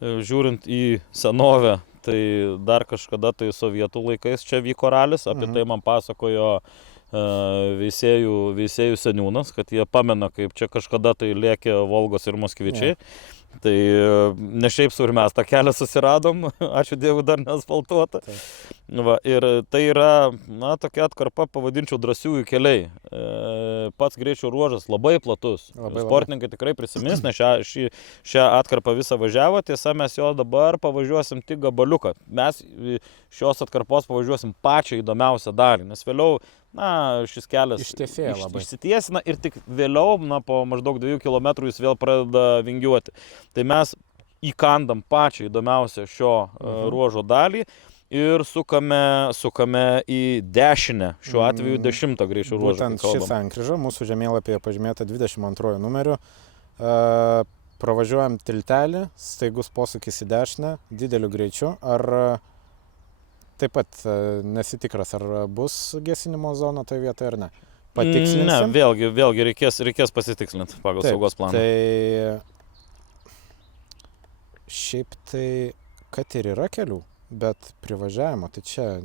žiūrint į senovę, tai dar kažkada tai sovietų laikais čia vyko ralis, apie tai man pasakojo veisėjų seniūnas, kad jie pamena, kaip čia kažkada tai lėkė Volgos ir Moskvičiai. Tai ne šiaip sau ir mes tą kelią susiradom, ačiū Dievui, dar neasfaltuota. Va, ir tai yra, tokia atkarpa, pavadinčiau, drąsiųjų keliai. Pats greičio ruožas labai platus. Sportininkai tikrai prisimins, nes šią atkarpą visą važiavo, tiesa, mes jo dabar pavažiuosim tik gabaliuką. Mes šios atkarpos pavažiuosim pačią įdomiausią dalį, nes vėliau šis kelias išsitiesina ir tik vėliau, po maždaug 2 km jis vėl pradeda vingiuoti. Tai mes įkandam pačią įdomiausią šio ruožo dalį ir sukame į dešinę, šiuo atveju 10 greičio ruožą. Būtent ši sankryža, mūsų žemėlapyje pažymėta 22 numeriu. Pravažiuojam tiltelį, staigus posūkis į dešinę, dideliu greičiu. Ar taip pat nesi tikras, ar bus gesinimo zona toje vietoje ar ne? Patikslinsim? Ne, vėlgi reikės pasitikslinti pagal saugos planą. Tai šiaip tai, kad ir yra kelių, bet privažiavimo tai čia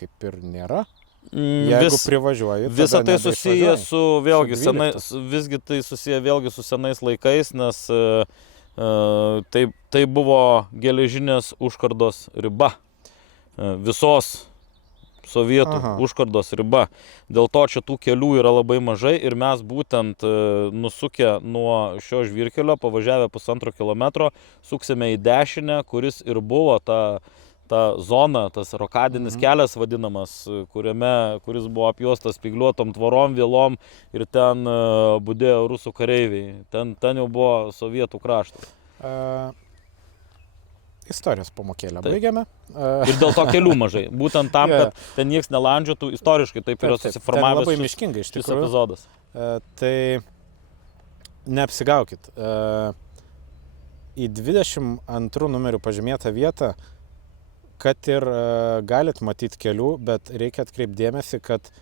kaip ir nėra. Jeigu privažiuoji, visą tai susiję su visgi tai susiję vėlgi su senais laikais, nes tai buvo geležinės užkardos riba. Visos sovietų užkardos riba. Dėl to čia tų kelių yra labai mažai ir mes būtent nusukę nuo šio žvyrkelio, pavažiavę 1,5 kilometro, suksime į dešinę, kuris ir buvo ta zona, tas rokadinis kelias vadinamas, kuris buvo apjuostas spygliuotom tvorom, vielom ir ten budėjo rusų kareiviai. Ten jau buvo sovietų kraštas. Istorijos pamokėlę baigiame. Ir dėl to kelių mažai. Būtent tam, kad ten nieks nelandžiotų, istoriškai taip yra susiformavęs labai miškingai iš tikrųjų epizodas. Tai neapsigaukit. Į 22 numerių pažymėtą vietą, kad ir galit matyti kelių, bet reikia atkreipti dėmesį, kad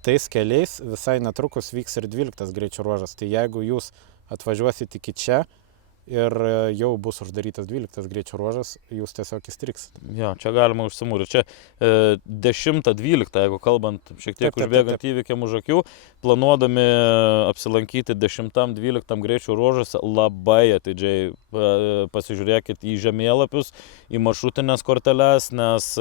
tais keliais visai netrukus vyks ir 12 greičio ruožas. Tai jeigu jūs atvažiuosit iki čia, ir jau bus uždarytas 12 greičio ruožas, jūs tiesiog įstriksit. Jo, čia galima užsimūryti. Čia 10-12, jeigu kalbant šiek tiek užbėgant įvykiam už akių, planuodami apsilankyti 10-12 greičio ruožuose, labai atidžiai pasižiūrėkit į žemėlapius, į maršrutinės korteles, nes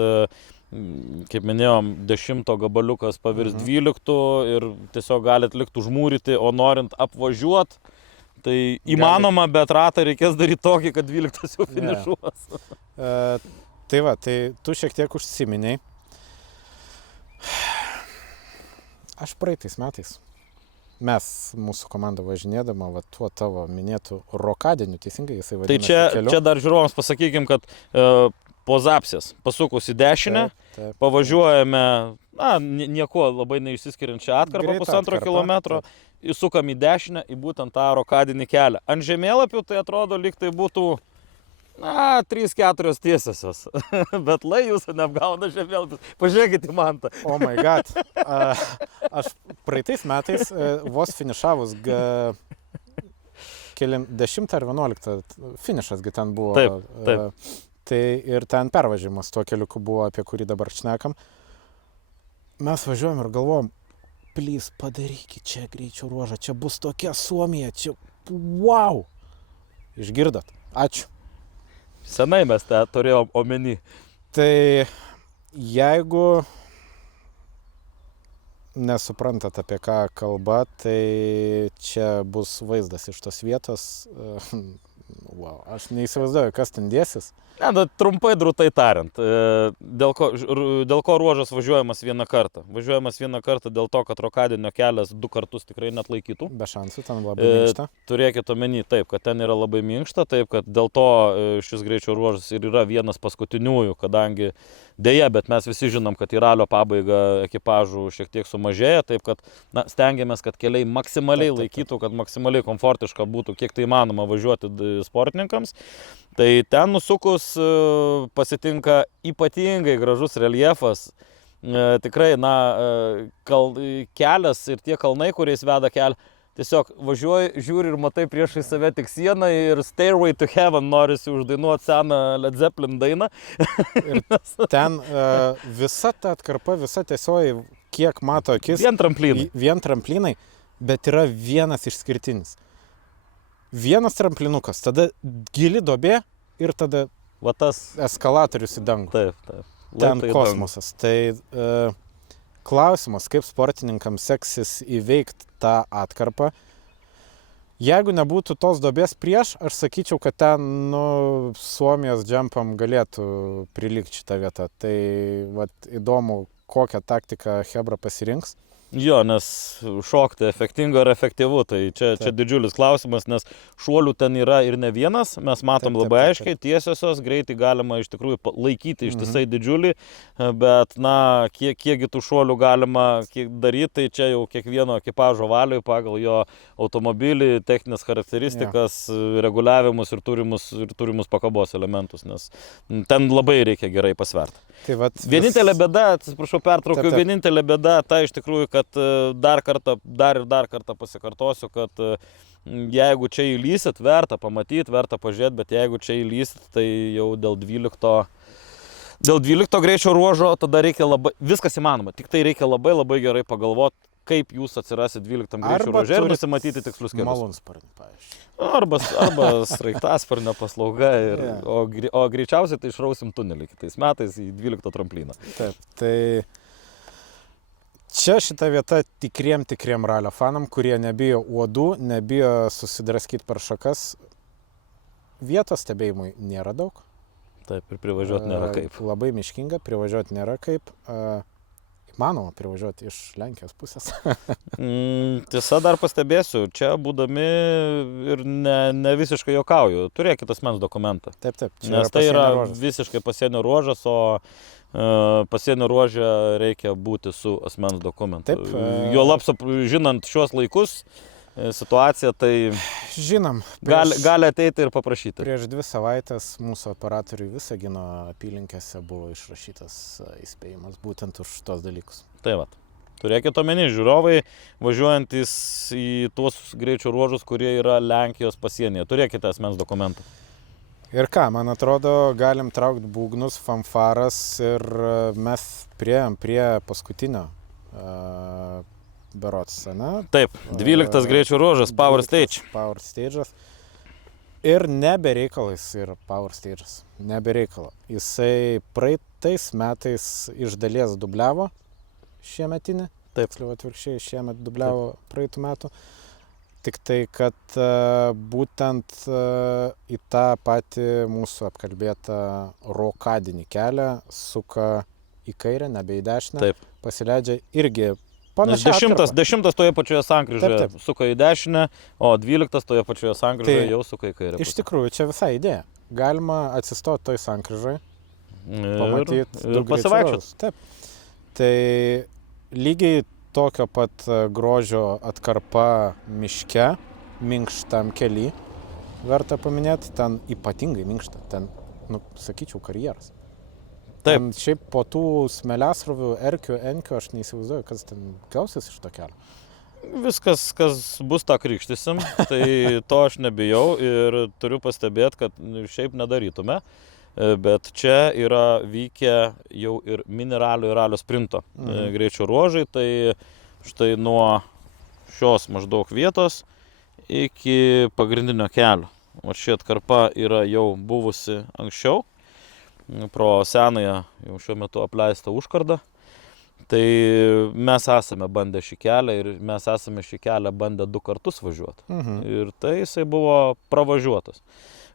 kaip minėjom, 10 gabaliukas pavirs 12 ir tiesiog galit likti užmūryti, o norint apvažiuoti, tai įmanoma, bet ratą reikės daryti tokį, kad 12 jau finišuos. Tai va, tai tu šiek tiek užsiminiai. Aš praeitais metais, mūsų komanda važinėdama, tuo tavo minėtų rokadiniu, teisingai jisai vadinasi keliu. Tai čia dar žiūrovams pasakykim, kad po Zapsės pasukus į dešinę, pavažiuojame, nieko labai neišsiskiriančią atkarpą 1,5 kilometro. Įsukam į dešinę, į būtent tą rokadinį kelią. Ant žemėlapių tai atrodo, lyg tai būtų 3-4 tiesiosios. Bet lai jūsų neapgauna žemėlapis. Pažiūrėkit į mantą. Oh my god. Aš praeitais metais vos finišavus 10 ar 11 finišasgi ten buvo. Taip. Tai ir ten pervažiavimas tuo keliuku buvo, apie kurį dabar šnekam. Mes važiuojam ir galvojam, padarykit čia greičio ruožą, čia bus tokia Suomija, čia wow! Išgirdot. Ačiū. Senai mes tą turėjom omeny. Tai jeigu nesuprantat, apie ką kalba, tai čia bus vaizdas iš tos vietos. Wow, aš neįsivaizduoju, kas ten dėsis. Ne, trumpai drūtai tariant, dėl ko ruožas važiuojamas vieną kartą. Važiuojamas vieną kartą dėl to, kad Rokadienio kelias 2 kartus tikrai net laikytų. Be šansų, ten labai minkšta. Turėkite omeny taip, kad ten yra labai minkšta, taip, kad dėl to šis greičio ruožas ir yra vienas paskutiniųjų, kadangi dėja, bet mes visi žinom, kad į ralio pabaigą ekipažų šiek tiek sumažėja, taip kad stengiamės, kad keliai maksimaliai laikytų, kad maksimaliai komfortiška būtų, kiek tai įmanoma važiuoti sportininkams. Tai ten nusukus pasitinka ypatingai gražus reljefas. Tikrai, kelias ir tie kalnai, kuriais veda kelią, tiesiog važiuoji, žiūri ir matai priešai save tik sieną ir Stairway to Heaven norisi uždainuoti seną Led Zeppelin dainą. Ir ten visa ta atkarpa, visa tiesioji, kiek mato akis. Vien tramplinai, bet yra vienas išskirtinis. Vienas tramplinukas, tada gili duobė ir tada eskalatorius į dangų. Taip. Ten kosmosas. Tai klausimas, kaip sportininkams seksis įveikti tą atkarpą. Jeigu nebūtų tos duobės prieš, aš sakyčiau, kad ten Suomijos džempam galėtų prilikti šitą vietą. Tai įdomu, kokią taktiką chebra pasirinks. Jo, nes šokti efektinga ar efektyvu, tai čia didžiulis klausimas, nes šuolių ten yra ir ne vienas, mes matom labai aiškiai, tiesiosios, greitai galima iš tikrųjų laikyti ištisai didžiulį, bet kiekgi tų šuolių galima daryti, tai čia jau kiekvieno ekipažo valiui pagal jo automobilį, techninės charakteristikas, reguliavimus ir turimus pakabos elementus, nes ten labai reikia gerai pasverti. Vienintelė bėda, atsiprašau, pertraukiu, vienintelė bėda, tai iš tikrųjų, kad dar kartą pasikartosiu, kad jeigu čia įlysit, verta pamatyti, verta pažiūrėti, bet jeigu čia įlysit, tai jau dėl 12 greičio ruožo, tada reikia viskas įmanoma, tik tai reikia labai gerai pagalvoti, kaip jūs atsirasit 12 greičio ruože ir nusimatyti tikslius kelius. Malūnsparnį, pavyzdžiui. Arba sraigtasparnio paslauga, o greičiausiai tai išrausim tunelį kitais metais į 12 tramplyną. Taip, tai čia šita vieta tikriem ralio fanam, kurie nebijo uodų, nebijo susidraskyti per šakas. Vietos stebėjimui nėra daug. Taip, ir privažiuoti nėra kaip. Labai miškinga, privažiuoti nėra kaip. Įmanoma privažiuoti iš Lenkijos pusės. Tiesa, dar pastebėsiu, čia būdami ir ne visiškai juokauju, turėkite asmens dokumentą. Taip. Nes tai yra visiškai pasienio ruožas, o pasienio ruože reikia būti su asmens dokumentu. Juolab žinant šios laikus situaciją, tai žinom, gali ateiti ir paprašyti. Prieš 2 savaitės mūsų operatoriui Visagino apylinkėse buvo išrašytas įspėjimas būtent už tos dalykus. Tai turėkite omeny, žiūrovai, važiuojantys į tuos greičio ruožus, kurie yra Lenkijos pasienyje, turėkite asmens dokumentą. Ir ką, man atrodo, galim traukti būgnus, fanfaras ir mes priėjom prie paskutinio berots, ne? Taip, 12 greičio ruožas, Power Stage. Power Stage'as. Ir nebereikalais yra Power Stage'as. Nebereikalo. Jisai praeitais metais iš dalies dubliavo šiemetinį. Taip. Tiksliau atvirkščiai, šiemet dubliavo praeitų metų. Tik tai, kad būtent į tą patį mūsų apkalbėtą Rokadinį kelią suka į kairę, nebe į dešinę. Taip. Pasileidžia irgi Nes 10 toje pačioje sankryžoje suka į dešinę, o 12 toje pačioje sankryžoje jau suka į kairę. Iš tikrųjų, čia visai idėja. Galima atsistoti toj sankryžoje, pamatyti ir pasivaikščioti. Taip. Tai lygiai tokio pat grožio atkarpa miške, minkštam kely, verta paminėti, ten ypatingai minkšta, ten, sakyčiau, karjeras. Taip. Ten šiaip po tų smeliasrovių, erkių, enkių, aš neįsivaizduoju, kas ten gausis iš to kelio. Viskas, kas bus, tą krikštysim, tai to aš nebijau ir turiu pastebėti, kad šiaip nedarytume, bet čia yra vykę jau ir mini ralio ir ralio sprinto greičio ruožai, tai štai nuo šios maždaug vietos iki pagrindinio kelio. O ši atkarpa yra jau buvusi anksčiau, pro senąją jau šiuo metu apleistą užkardą. Tai mes esame bandę šį kelią ir mes esame šį kelią bandę 2 kartus važiuoti. Ir tai jisai buvo pravažiuotas.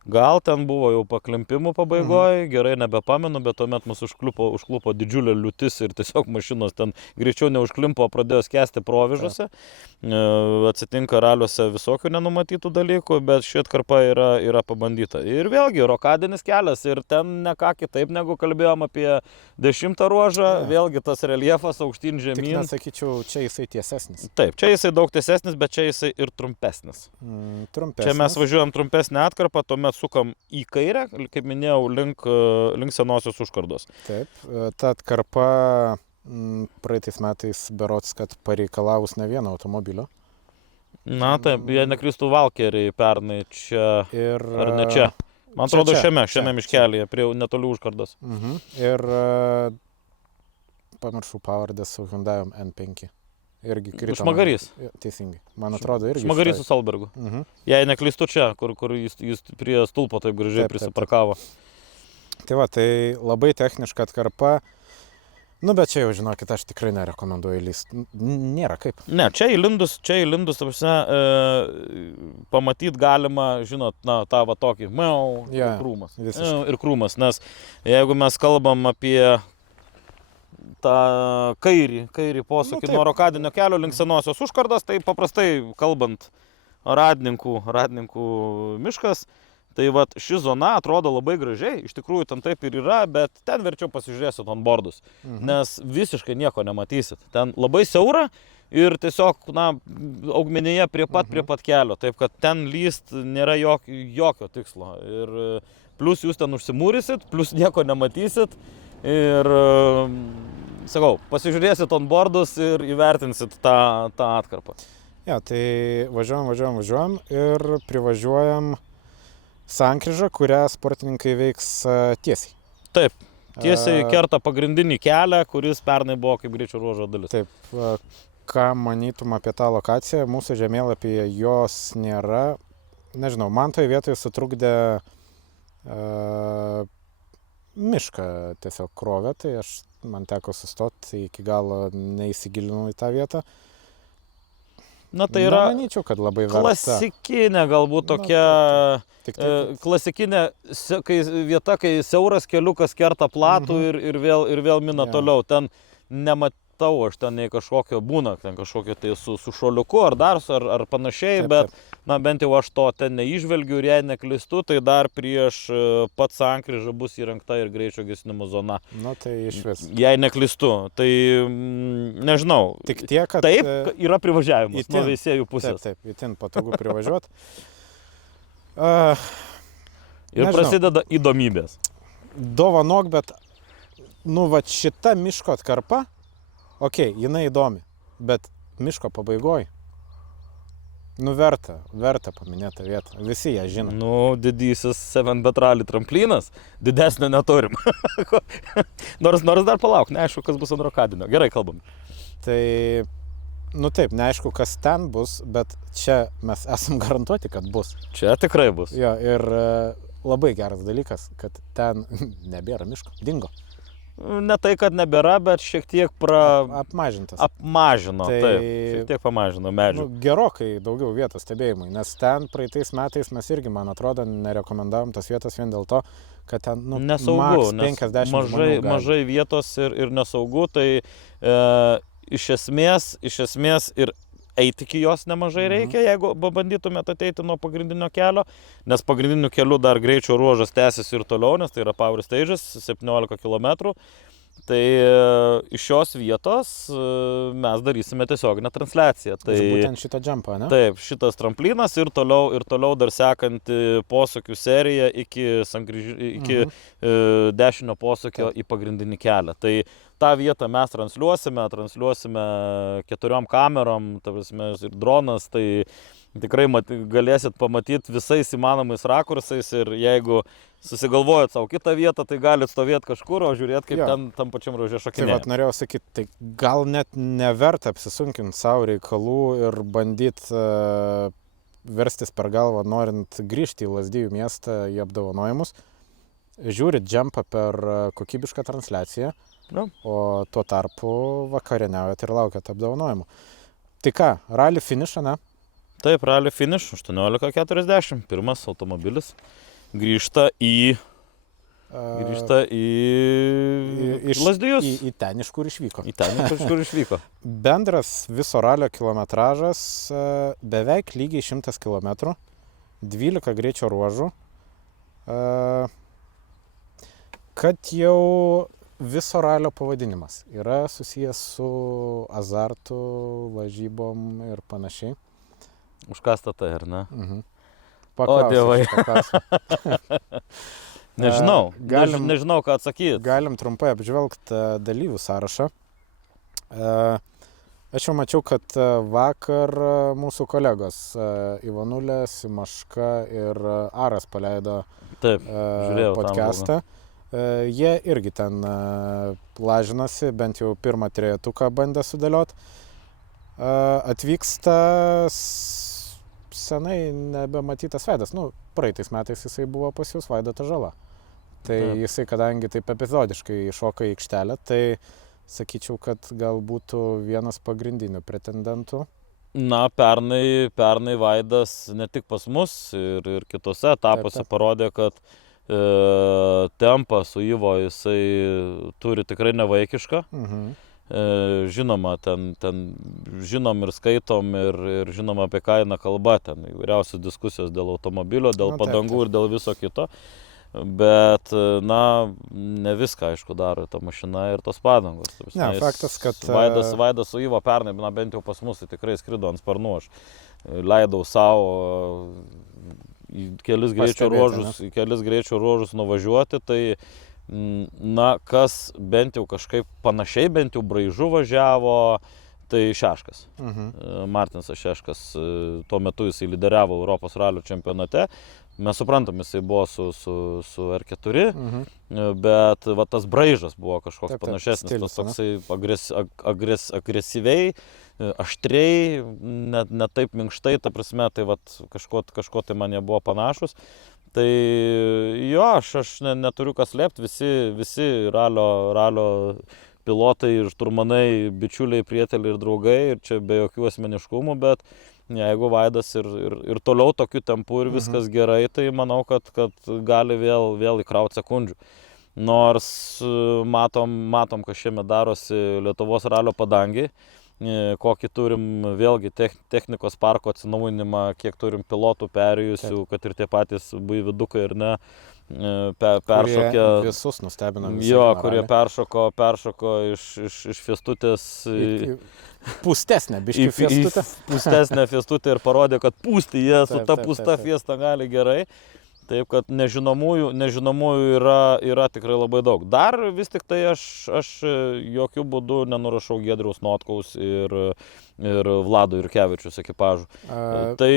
Gal ten buvo jau paklimpimų pabaigoje, gerai nebepamenu, bet tuomet mus užklupo didžiulė liūtis ir tiesiog mašinos ten greičiau neužklimpo, pradėjo skęsti provižose. Atsitinka raliuose visokių nenumatytų dalykų, bet ši atkarpa yra pabandyta. Ir vėlgi, rokadinis kelias ir ten ne ką kitaip negu kalbėjom apie 10 ruožą, vėlgi tas reljefas aukštyn žemyn. Tik nesakyčiau, čia jisai tiesesnis. Taip, čia jisai daug tiesesnis, bet čia jisai ir trumpesnis. Trumpesnis. Čia mes važiuojam trumpesnę atkarpą, tuomet sukam į kairę, kaip minėjau, link senosios užkardos. Taip, ta atkarpa praeitais metais berods, kad pareikalavus ne vieno automobilio. Na taip, jie nekristų Valkeriai pernai čia, ar ne čia. Man atrodo, šiame miškelėje, prie netoli užkardos. Ir pamiršau pavardę su Hyundai N5. Irgi krito. Šmagarys. Teisingai. Man atrodo, irgi. Šmagarys su Salbergu. Jei neklystu čia, kur jis prie stulpo taip gražiai prisiparkavo. Tai va, tai labai techniška atkarpa. Nu, bet čia jau, žinokit, aš tikrai nerekomenduoju lyst. Nėra kaip. Ne, čia įlindus, pamatyti galima, žinot, tą va tokį ir krūmas. Ir krūmas, nes jeigu mes kalbam apie tą kairį posūkį nuo rokadinio kelio link senosios užkardos, tai paprastai kalbant radninkų miškas, tai vat ši zona atrodo labai gražiai, iš tikrųjų ten taip ir yra, bet ten verčiau pasižiūrėsit on bordus, nes visiškai nieko nematysit. Ten labai siaura ir tiesiog, augmenija prie pat kelio, taip kad ten lyst nėra jokio tikslo. Ir plus jūs ten užsimūrysit, plus nieko nematysit ir sakau, pasižiūrėsit on bordus ir įvertinsit tą atkarpą. Ja, tai važiuojam ir privažiuojam sankryžą, kurią sportininkai veiks tiesiai. Taip, tiesiai kerta pagrindinį kelią, kuris pernai buvo kaip greičio ruožo dalis. Taip, ką manytum apie tą lokaciją, mūsų žemėlapyje jos nėra. Nežinau, man toje vietoje sutrukdė mišką tiesiog krovė, tai man teko sustoti, iki galo neįsigilinau į tą vietą. Na tai yra, manyčiau, kad labai verta. Klasikinė galbūt tokia, klasikinė vieta, kai siauras keliukas kerta platų ir vėl mina toliau. Ten nematau aš ten nei kažkokio būna, ten kažkokio tai su šuoliuku ar panašiai, bet bent jau aš to ten neįžvelgiu ir jei neklystu, tai dar prieš pat sankryžą bus įrengta ir greičio gesinimo zona. Na tai išvis. Jei neklystu, tai nežinau. Tik tiek, kad taip yra privažiavimas nuo veisėjų pusės. Taip, itin patogu privažiuoti. Ir prasideda įdomybės. Dovanok, bet šita miško atkarpa, jinai įdomi, bet miško pabaigoj, verta paminėtą vietą, visi ją žino. Didysis 7bet rally tramplinas, didesnio neturim. nors dar palauk, neaišku, kas bus ant rokadinio. Gerai kalbam. Tai, taip, neaišku, kas ten bus, bet čia mes esam garantuoti, kad bus. Čia tikrai bus. Jo, ir labai geras dalykas, kad ten nebėra miško, dingo. Ne tai, kad nebėra, bet šiek tiek apmažintas. Apmažino, taip, šiek tiek pamažino medžių. Gerokai daugiau vietos stebėjimui, nes ten praeitais metais mes irgi, man atrodo, nerekomendavom tas vietas vien dėl to, kad ten nesaugu, maks 50 žmonių gali. Mažai vietos ir nesaugu, tai iš esmės ir eiti iki jos nemažai reikia, jeigu bandytumėte ateiti nuo pagrindinio kelio, nes pagrindiniu keliu dar greičio ruožas tęsiasi ir toliau, nes tai yra Power Stages, 17 km. Tai iš šios vietos mes darysime tiesioginę transliaciją. Tai būtent šitą džampą, ne? Taip, šitas tramplinas ir toliau dar sekanti posūkių serija iki dešinio posūkio į pagrindinį kelią. Tai tą vietą mes transliuosime 4 kamerom, ir dronas, tai tikrai galėsit pamatyti visais įmanomais rakursais ir jeigu susigalvojat savo kitą vietą, tai galit stovėti kažkur, o žiūrėti, kaip ten tam pačiam ruože šokinėja. Tai norėjau sakyti, tai gal net neverta apsisunkinti savo reikalų ir bandyti verstis per galvą, norint grįžti į Lazdijų miestą į apdovanojimus, žiūrit džempą per kokybišką transliaciją, Nu. o tuo tarpu vakarieniaujat ir laukiat apdovanojimų. Tai ką, rally finišą, ne? Taip, rally finish 18:40. Pirmas automobilis grįžta į Lazdijus. Į ten, iš kur išvyko. Į ten, iš kur išvyko. Bendras viso ralio kilometražas beveik lygiai 100 km, 12 greičio ruožų. Kad jau viso ralio pavadinimas yra susijęs su azartu, lažybom ir panašiai. Užkasta tai, ar ne? Paklausiu Dievai. šitą klausimą. Nežinau, Galim- nežinau ką atsakyti. Galim trumpai apžvelgti dalyvių sąrašą. Aš jau mačiau, kad vakar mūsų kolegos Ivanulė, Simaška ir Aras paleido Taip, žiūrėjau tam podcastą. Jie irgi ten lažinasi, bent jau pirmą trejetuką bandė sudėlioti. Atvyksta senai nebematytas veidas. Nu, praeitais metais jisai buvo pas jūs, Vaidotas Žala. Tai Taip. jisai, kadangi taip epizodiškai šoka į aikštelę, tai sakyčiau, kad gal būtų vienas pagrindinių pretendentų. Na, pernai Vaidas ne tik pas mus ir kitose etapuose Taip. parodė, kad tempą su Ivo jisai turi tikrai nevaikišką. Žinoma, ten žinom ir skaitom ir žinom apie ką eina kalba, ten įvairiausios diskusijos dėl automobilio, dėl Nu, taip, padangų ir dėl viso kito. Bet, na, ne viską, aišku, daro ta mašina ir tos padangos. Ta prasme, Ne, faktas, kad, Vaidas su Ivo pernai, na, bent jau pas mus, tai tikrai skrido ant sparnų. Aš leidau savo į kelis greičio ruožus nuvažiuoti, tai, na, kas bent jau kažkaip panašiai, bent jau braižu važiavo, tai Šeškas. Martinsas Šeškas, tuo metu jisai lyderiavo Europos ralio čempionate. Mes suprantam, jisai buvo su R4, bet va, tas braižas buvo kažkoks Taip, panašesnis, stilius, tas toksai agresyviai, aštriai, ne taip minkštai, ta prasme, tai va, kažko tai man jie buvo panašus. Tai jo, aš neturiu kas slėpti, visi ralio pilotai ir šturmanai, bičiuliai, prieteliai ir draugai, ir čia be jokių asmeniškumų, bet jeigu Vaidas ir toliau tokiu tempu ir viskas gerai, tai manau, kad gali vėl įkrauti sekundžių. Nors matom, kas šiemet darosi Lietuvos ralio padangiai, kokį turim vėlgi technikos parko atsinaujinimą, kiek turim pilotų perėjusių, kad ir tie patys buividukai ir ne, peršokė. Visus nustebino. Kurie peršoko iš Fiestutės Pūstesnė, biškį Fiestutė. Pūstesnė Fiestutė ir parodė, kad pūsti jie su ta pūsta taip. Fiesta gali gerai. Taip, kad nežinomųjų yra tikrai labai daug. Dar vis tik tai aš jokių būdų nenurašau Giedriaus Notkaus ir Vlado Jurkevičiaus ekipažų. Tai,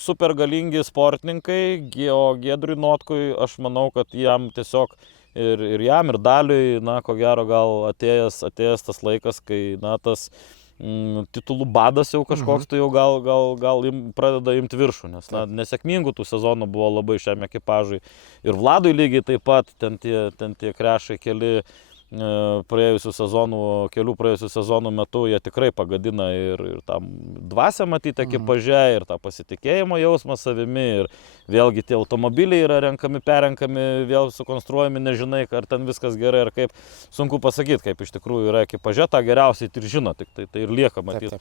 super galingi sportininkai, o Giedriui Notkui aš manau, kad jam tiesiog ir jam, ir Daliui, na, ko gero gal atėjęs tas laikas, kai, na, tas titulų badas jau kažkoks, tai jau gal pradeda imti viršų, nes nesėkmingų tų sezonų buvo labai šiam ekipažui. Ir Vladui lygiai taip pat, ten tie krešai kelių praėjusių sezonų metu jie tikrai pagadina ir tam dvasią matyti ekipaže, ir tą pasitikėjimo jausmą savimi, ir vėlgi tie automobiliai yra perrenkami, vėl sukonstruojami, nežinai, ar ten viskas gerai, ar kaip, sunku pasakyti, kaip iš tikrųjų yra ekipaže, tą geriausiai ir žino, tik tai ir lieka matyti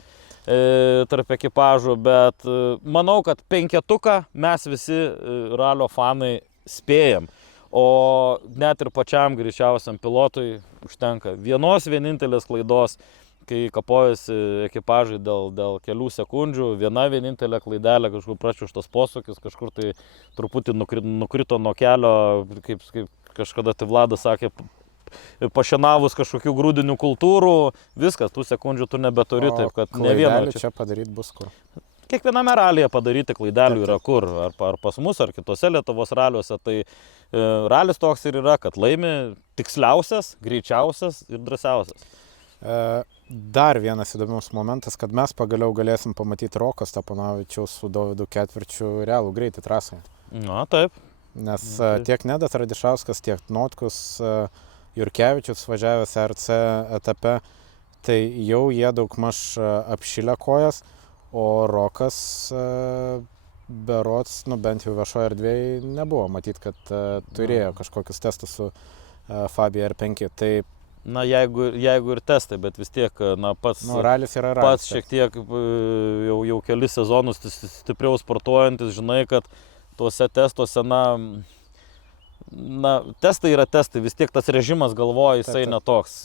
tarp ekipažų, bet manau, kad penketuką mes visi ralio fanai spėjam. O net ir pačiam greičiausiam pilotui užtenka vienos vienintelės klaidos, kai kapojasi ekipažai dėl kelių sekundžių, viena vienintelė klaidelė, kažkur pračiuštas posūkis, kažkur tai truputį nukrito nuo kelio, kaip kažkada tai Vladas sakė, pašienavus kažkokių grūdinių kultūrų, viskas, tų sekundžių tu nebeturi, taip kad ne vieno čia padaryti bus kur. Kiekviename ralyje padaryti klaidelių yra kur, ar pas mus, ar kitose Lietuvos raliuose, tai ralis toks ir yra, kad laimi tiksliausias, greičiausias ir drąsiausias. Dar vienas įdomus momentas, kad mes pagaliau galėsim pamatyti Roko Steponavičiaus su Dovydu Ketvirčiu realų greitį trasoje. Na, taip. Nes tiek Nedas Radišauskas, tiek Notkus Jurkevičius važiavęs RC etape, tai jau jie daugmaž apšilę kojas, o Rokas berods, bent jau viešoje erdvėje nebuvo matyti, kad turėjo kažkokius testus su Fabija R5. Tai Na, jeigu ir testai, bet vis tiek, na, pats ralis yra ralis. Pats šiek tiek jau kelis sezonus stipriau sportuojantis, žinai, kad tuose testuose, na, testai yra testai, vis tiek tas režimas galvoja, jisai netoks.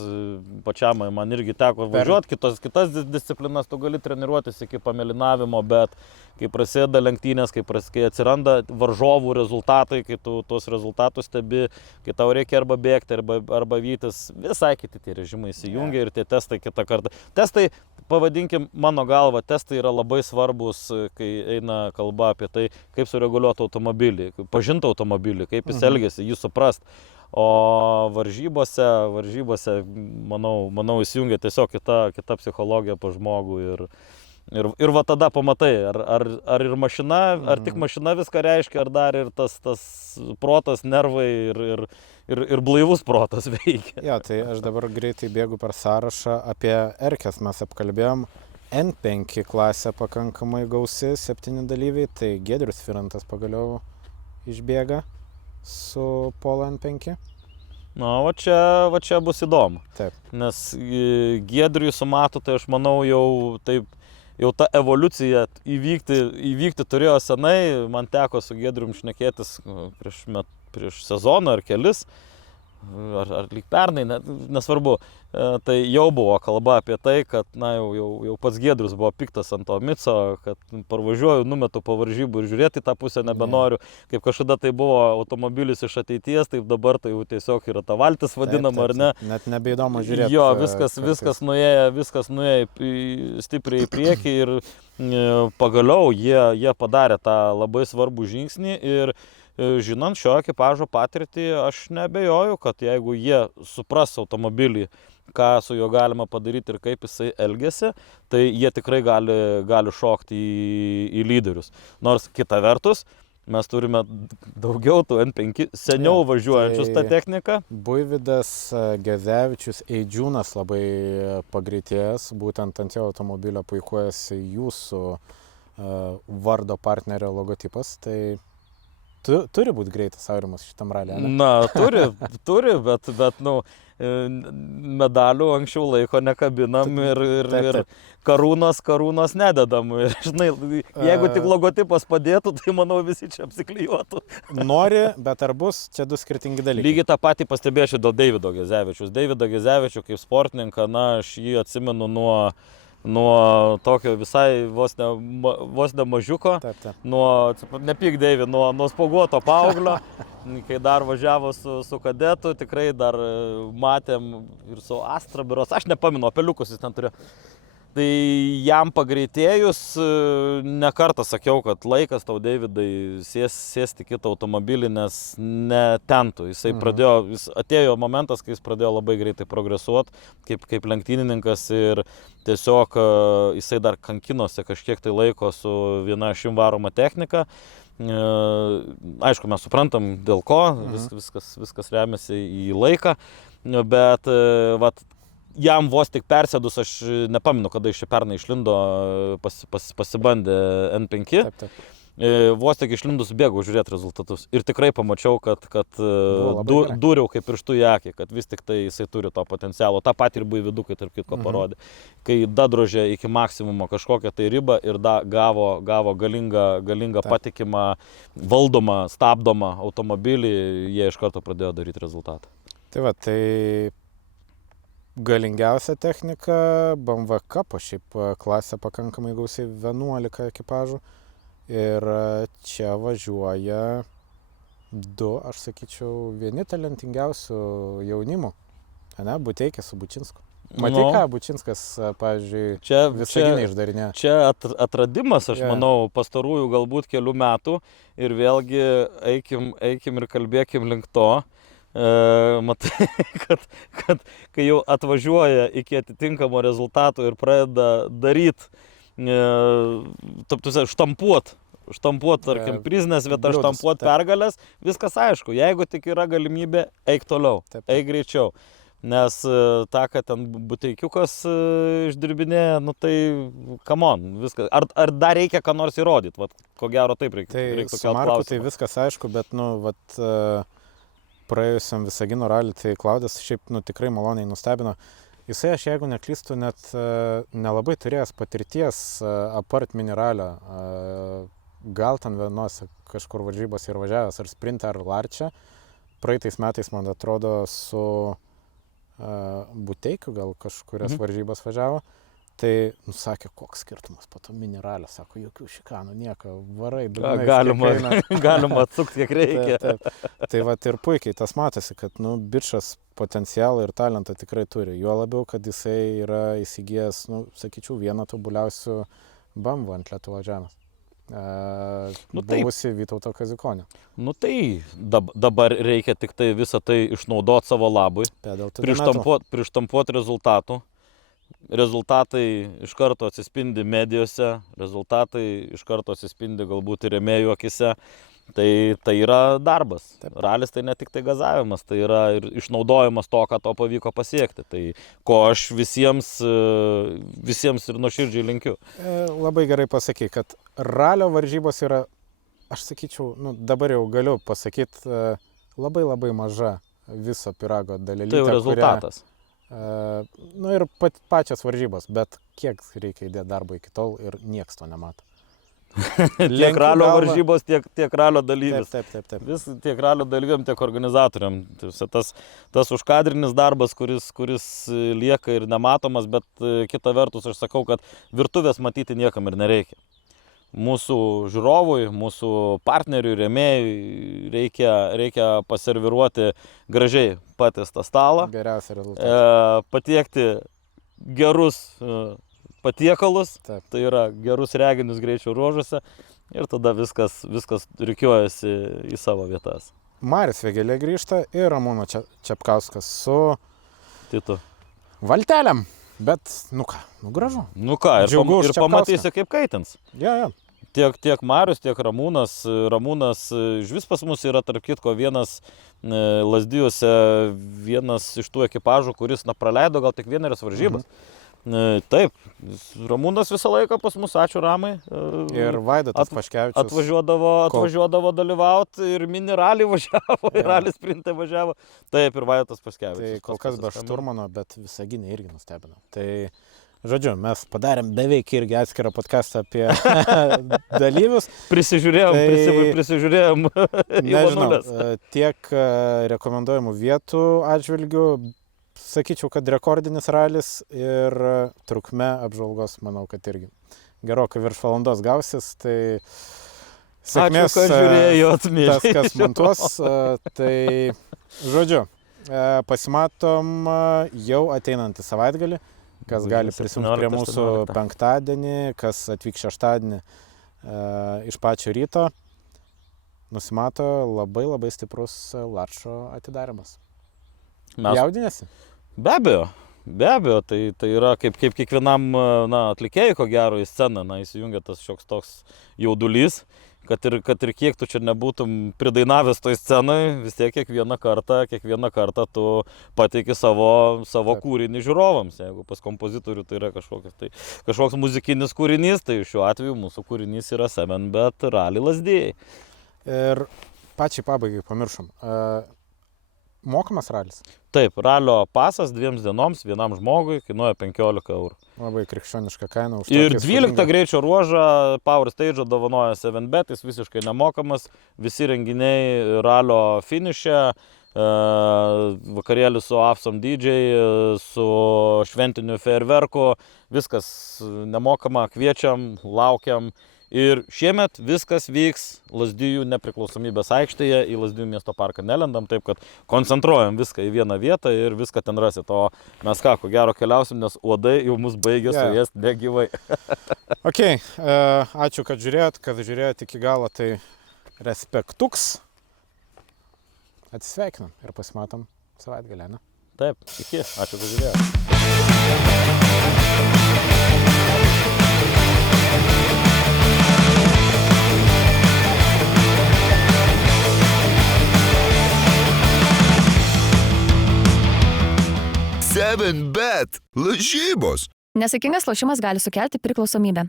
Pačiam man irgi teko važiuoti, kitas disciplinas tu gali treniruotis iki pamelinavimo, bet kai prasideda lenktynės, kai atsiranda varžovų rezultatai, kai tu tuos rezultatus stebi, kai tau reikia arba bėgti, arba vytis, visai kiti tie režimai įsijungia ir tie testai kitą kartą. Testai, pavadinkim, mano galva, testai yra labai svarbus, kai eina kalba apie tai, kaip sureguliuoti automobilį, pažinti automobilį, kaip jis elgiasi, jį suprast. O varžybose, manau, įsijungia tiesiog kita psichologija pa žmogų ir va tada pamatai, ar ir mašina, ar tik mašina viską reiškia, ar dar ir tas protas, nervai ir blaivus protas veikia. Jo, tai aš dabar greitai bėgu per sąrašą. Apie erkes mes apkalbėjom. N5 klasė pakankamai gausi, 7 dalyviai, tai Giedrius Firantas pagaliau išbėga su Polo N5. Na, va čia bus įdomu. Taip. Nes Giedriui su Matu, tai aš manau jau ta evoliucija įvykti turėjo senai. Man teko su Giedrium šnekėtis prieš sezoną ar kelis, ar lyg pernai, nesvarbu. Tai jau buvo kalba apie tai, kad jau pats Giedrius buvo piktas ant to mico, kad parvažiuoju, numetu po varžybų ir žiūrėti į tą pusę nebenoriu. Kaip kažkada tai buvo automobilis iš ateities, taip dabar tai jau tiesiog yra ta valtis vadinama, ar ne? Net nebeįdomu žiūrėti. Jo, viskas nuėjo stipriai į priekį ir pagaliau jie padarė tą labai svarbų žingsnį ir žinant šio ekipažo patirtį, aš neabejoju, kad jeigu jie supras automobilį, ką su juo galima padaryti ir kaip jisai elgiasi, tai jie tikrai gali šokti į lyderius. Nors kita vertus, mes turime daugiau tų N5 seniau važiuojančius tą techniką. Buivydas Gezevičius Eidžiūnas labai pagreitėjęs, būtent ant jo automobilio puikuojasi jūsų vardo partnerio logotipas. Tai turi būti greitas Aurimas šitam ralį, ne? Na, turi, bet medalių anksčiau laiko nekabinam ir karūnos nededam. Ir, žinai, jeigu tik logotipas padėtų, tai manau visi čia apsiklijuotų. Nori, bet ar bus, čia du skirtingi dalykai. Lygiai tą patį pastebėčiau dėl Deivido Gezevičiaus. Deividą Gezevičių kaip sportininką, aš jį atsimenu nuo tokio visai vos ne mažiuko, nepyk Deivi, nuo spoguoto paauglio, kai dar važiavo su kadetu, tikrai dar matėm ir su Astra biuros, aš nepamenu, apeliukus jis ten turėjo. Tai jam pagreitėjus, ne kartą sakiau, kad laikas tau, Deividai, sėsti kitą automobilį, nes netentų. Atėjo momentas, kai jis pradėjo labai greitai progresuoti, kaip lenktynininkas ir tiesiog jisai dar kankinosi kažkiek tai laiko su viena šim varoma technika. Aišku, mes suprantam dėl ko, viskas remiasi į laiką, bet jam vos tik persėdus, aš nepamenu, kada iš čia pernai išlindo, pasibandė N5. Taip. Vos tik išlindus bėgau žiūrėti rezultatus. Ir tikrai pamačiau, kad dūriau kaip pirštų į akį, kad vis tik tai jisai turi to potencialo. Ta patį ir Buividukai, tarp kitko, parodė. Kai dadrožė iki maksimumo kažkokią tai ribą ir gavo galingą patikimą, valdomą, stabdomą automobilį, jie iš karto pradėjo daryti rezultatą. Tai galingiausia technika BMW Cup, šiaip klasė pakankamai gausiai 11 ekipažų. Ir čia važiuoja aš sakyčiau, vieni talentingiausių jaunimų, Buteikis su Bučinsku. Matai, ką Bučinskas, pavyzdžiui, Visaginę išdarinė? Čia atradimas, aš manau, pastarųjų galbūt kelių metų ir vėlgi eikim ir kalbėkim link to. matai, kad kai jau atvažiuoja iki atitinkamo rezultato ir pradeda daryti, štampuot, tarkim, prizinės vietas, Bliūdus, štampuot taip. pergalės, viskas aišku. Jeigu tik yra galimybė, eik toliau, Taip. eik greičiau. Nes tą, kad ten buteikiukas išdirbinėja, nu tai, come on, viskas. Ar dar reikia ką nors įrodyti? Vat, ko gero taip reikia. Tai reiktų su kelt Marku tai klausimą. viskas aišku, bet, nu, vat, praėjusiam Visagino rally, tai Klaudas šiaip, nu, tikrai maloniai nustebino. Jisai, aš jeigu neklystu, net nelabai turėjęs patirties apart mineralio. Gal ten vienose kažkur varžybos ir važiavęs, ar sprintą, ar larčią. Praeitais metais, man atrodo, su Buteikiu gal kažkurias varžybas važiavo. Tai, nu, sakė, koks skirtumas po to mineralio, sako, jokių šikanų, nieko, varai, Galima atsukti, kiek reikia. Taip. Tai va ir puikiai tas matosi, kad, nu, bičas potencialą ir talentą tikrai turi. Juo labiau, kad jisai yra įsigijęs, nu, sakyčiau, vieną tobuliausių BMW ant Lietuvos žemės. Buvusi Vytauto Kazikonio. Nu tai dabar reikia tik tai visą tai išnaudoti savo labui, prištampuoti rezultatų. Rezultatai iš karto atsispindi medijose, rezultatai iš karto atsispindi galbūt ir rėmėjų akise. Tai yra darbas. Taip. Ralis tai ne tik tai gazavimas, tai yra ir išnaudojimas to, ką to pavyko pasiekti. Tai ko aš visiems ir nuoširdžiai linkiu. Labai gerai pasakai, kad ralio varžybos yra, aš sakyčiau, nu, dabar jau galiu pasakyti, labai labai maža viso pyrago dalelytė. Tai jau rezultatas. Nu ir pačios varžybos, bet kiek reikia įdėti darbo iki tol ir nieks to nemato. Tiek ralio varžybos, tiek ralio dalyvis. Taip. Vis tiek ralio dalyviam, tiek organizatoriam. Tas užkadrinis darbas, kuris lieka ir nematomas, bet kita vertus aš sakau, kad virtuvės matyti niekam ir nereikia. Mūsų žiūrovui, mūsų partneriui, rėmėjui reikia paserviruoti gražiai patiestą stalą. Geriausia rezultatas. Patiekti gerus patiekalus, Taip. tai yra gerus reginius greičio ruožuose ir tada viskas rikiuojasi į savo vietas. Marius Vėgėlė grįžta ir Ramūnas Čepkauskas su Titu. valtelėm, bet, nu ką, nu gražu. Nu ką, Džiugu už ir Čepkauską. pamatysi, kaip kaitins. Ja. Tiek Marius, tiek Ramūnas. Ramūnas žvis pas mus yra, tarp kitko, vienas Lazdijuose, vienas iš tų ekipažų, kuris praleido gal tik vienerias varžybas. Taip, Ramūnas visą laiką pas mus, ačiū Ramai. Ir Vaidotas Paškevičius. Atvažiuodavo dalyvauti ir mini ralį važiavo, ir ralį sprintą važiavo. Taip, ir Vaidotas Paškevičius. Tai kol kas be šturmano, bet Visaginė irgi nustebino. Tai, žodžiu, mes padarėm beveik irgi atskirą podcastą apie dalyvius. Prisižiūrėjom. Nežinau, tiek rekomenduojamų vietų atžvilgių, sakyčiau, kad rekordinis ralis ir trukme apžvalgos, manau, kad irgi gerokai virš valandos gausis, tai sėkmės. Ačiū, kad žiūrėjot, tas, kas montuos, tai žodžiu, pasimatom jau ateinantį savaitgalį, kas gali prisijungti prie mūsų penktadienį, kas atvyks šeštadienį iš pačio ryto, nusimato labai labai stiprus Larčo atidarimas. Jaudinėsi? Be abejo, tai yra kaip kiekvienam atlikėjui, ko gero, į sceną, įsijungia tas šioks toks jaudulys, kad ir kiek tu čia nebūtum pridainavęs toj scenai, vis tiek kiekvieną kartą tu pateiki savo kūrinį žiūrovams. Jeigu pas kompozitorių tai yra kažkoks muzikinis kūrinys, tai šiuo atveju mūsų kūrinys yra 7bet Rally Lazdijai. Ir pačiai pabaigai pamiršom. Mokamas ralis? Taip, ralio pasas 2 dienoms vienam žmogui kainuoja 15 eurų. Labai krikščioniška kaina. Ir 12 greičio ruožą Power Stage dovanoja 7bet, jis visiškai nemokamas. Visi renginiai ralio finiše, vakarėlis su Afsom DJ, su šventiniu fejerverku, viskas nemokama, kviečiam, laukiam. Ir šiemet viskas vyks Lazdijų nepriklausomybės aikštėje, į Lazdijų miesto parką nelendam, taip kad koncentruojam viską į vieną vietą ir viską ten rasit. O mes ko gero keliausim, nes uodai jau mus baigė suėsti negyvai. Ok, ačiū, kad žiūrėjot iki galo, tai respektuks. atsisveikinam ir pasimatom savaitgalį, ne? Taip, iki, ačiū, kad žiūrėjote. Seven bet. Lažybos. Nesaikingas lošimas gali sukelti priklausomybę.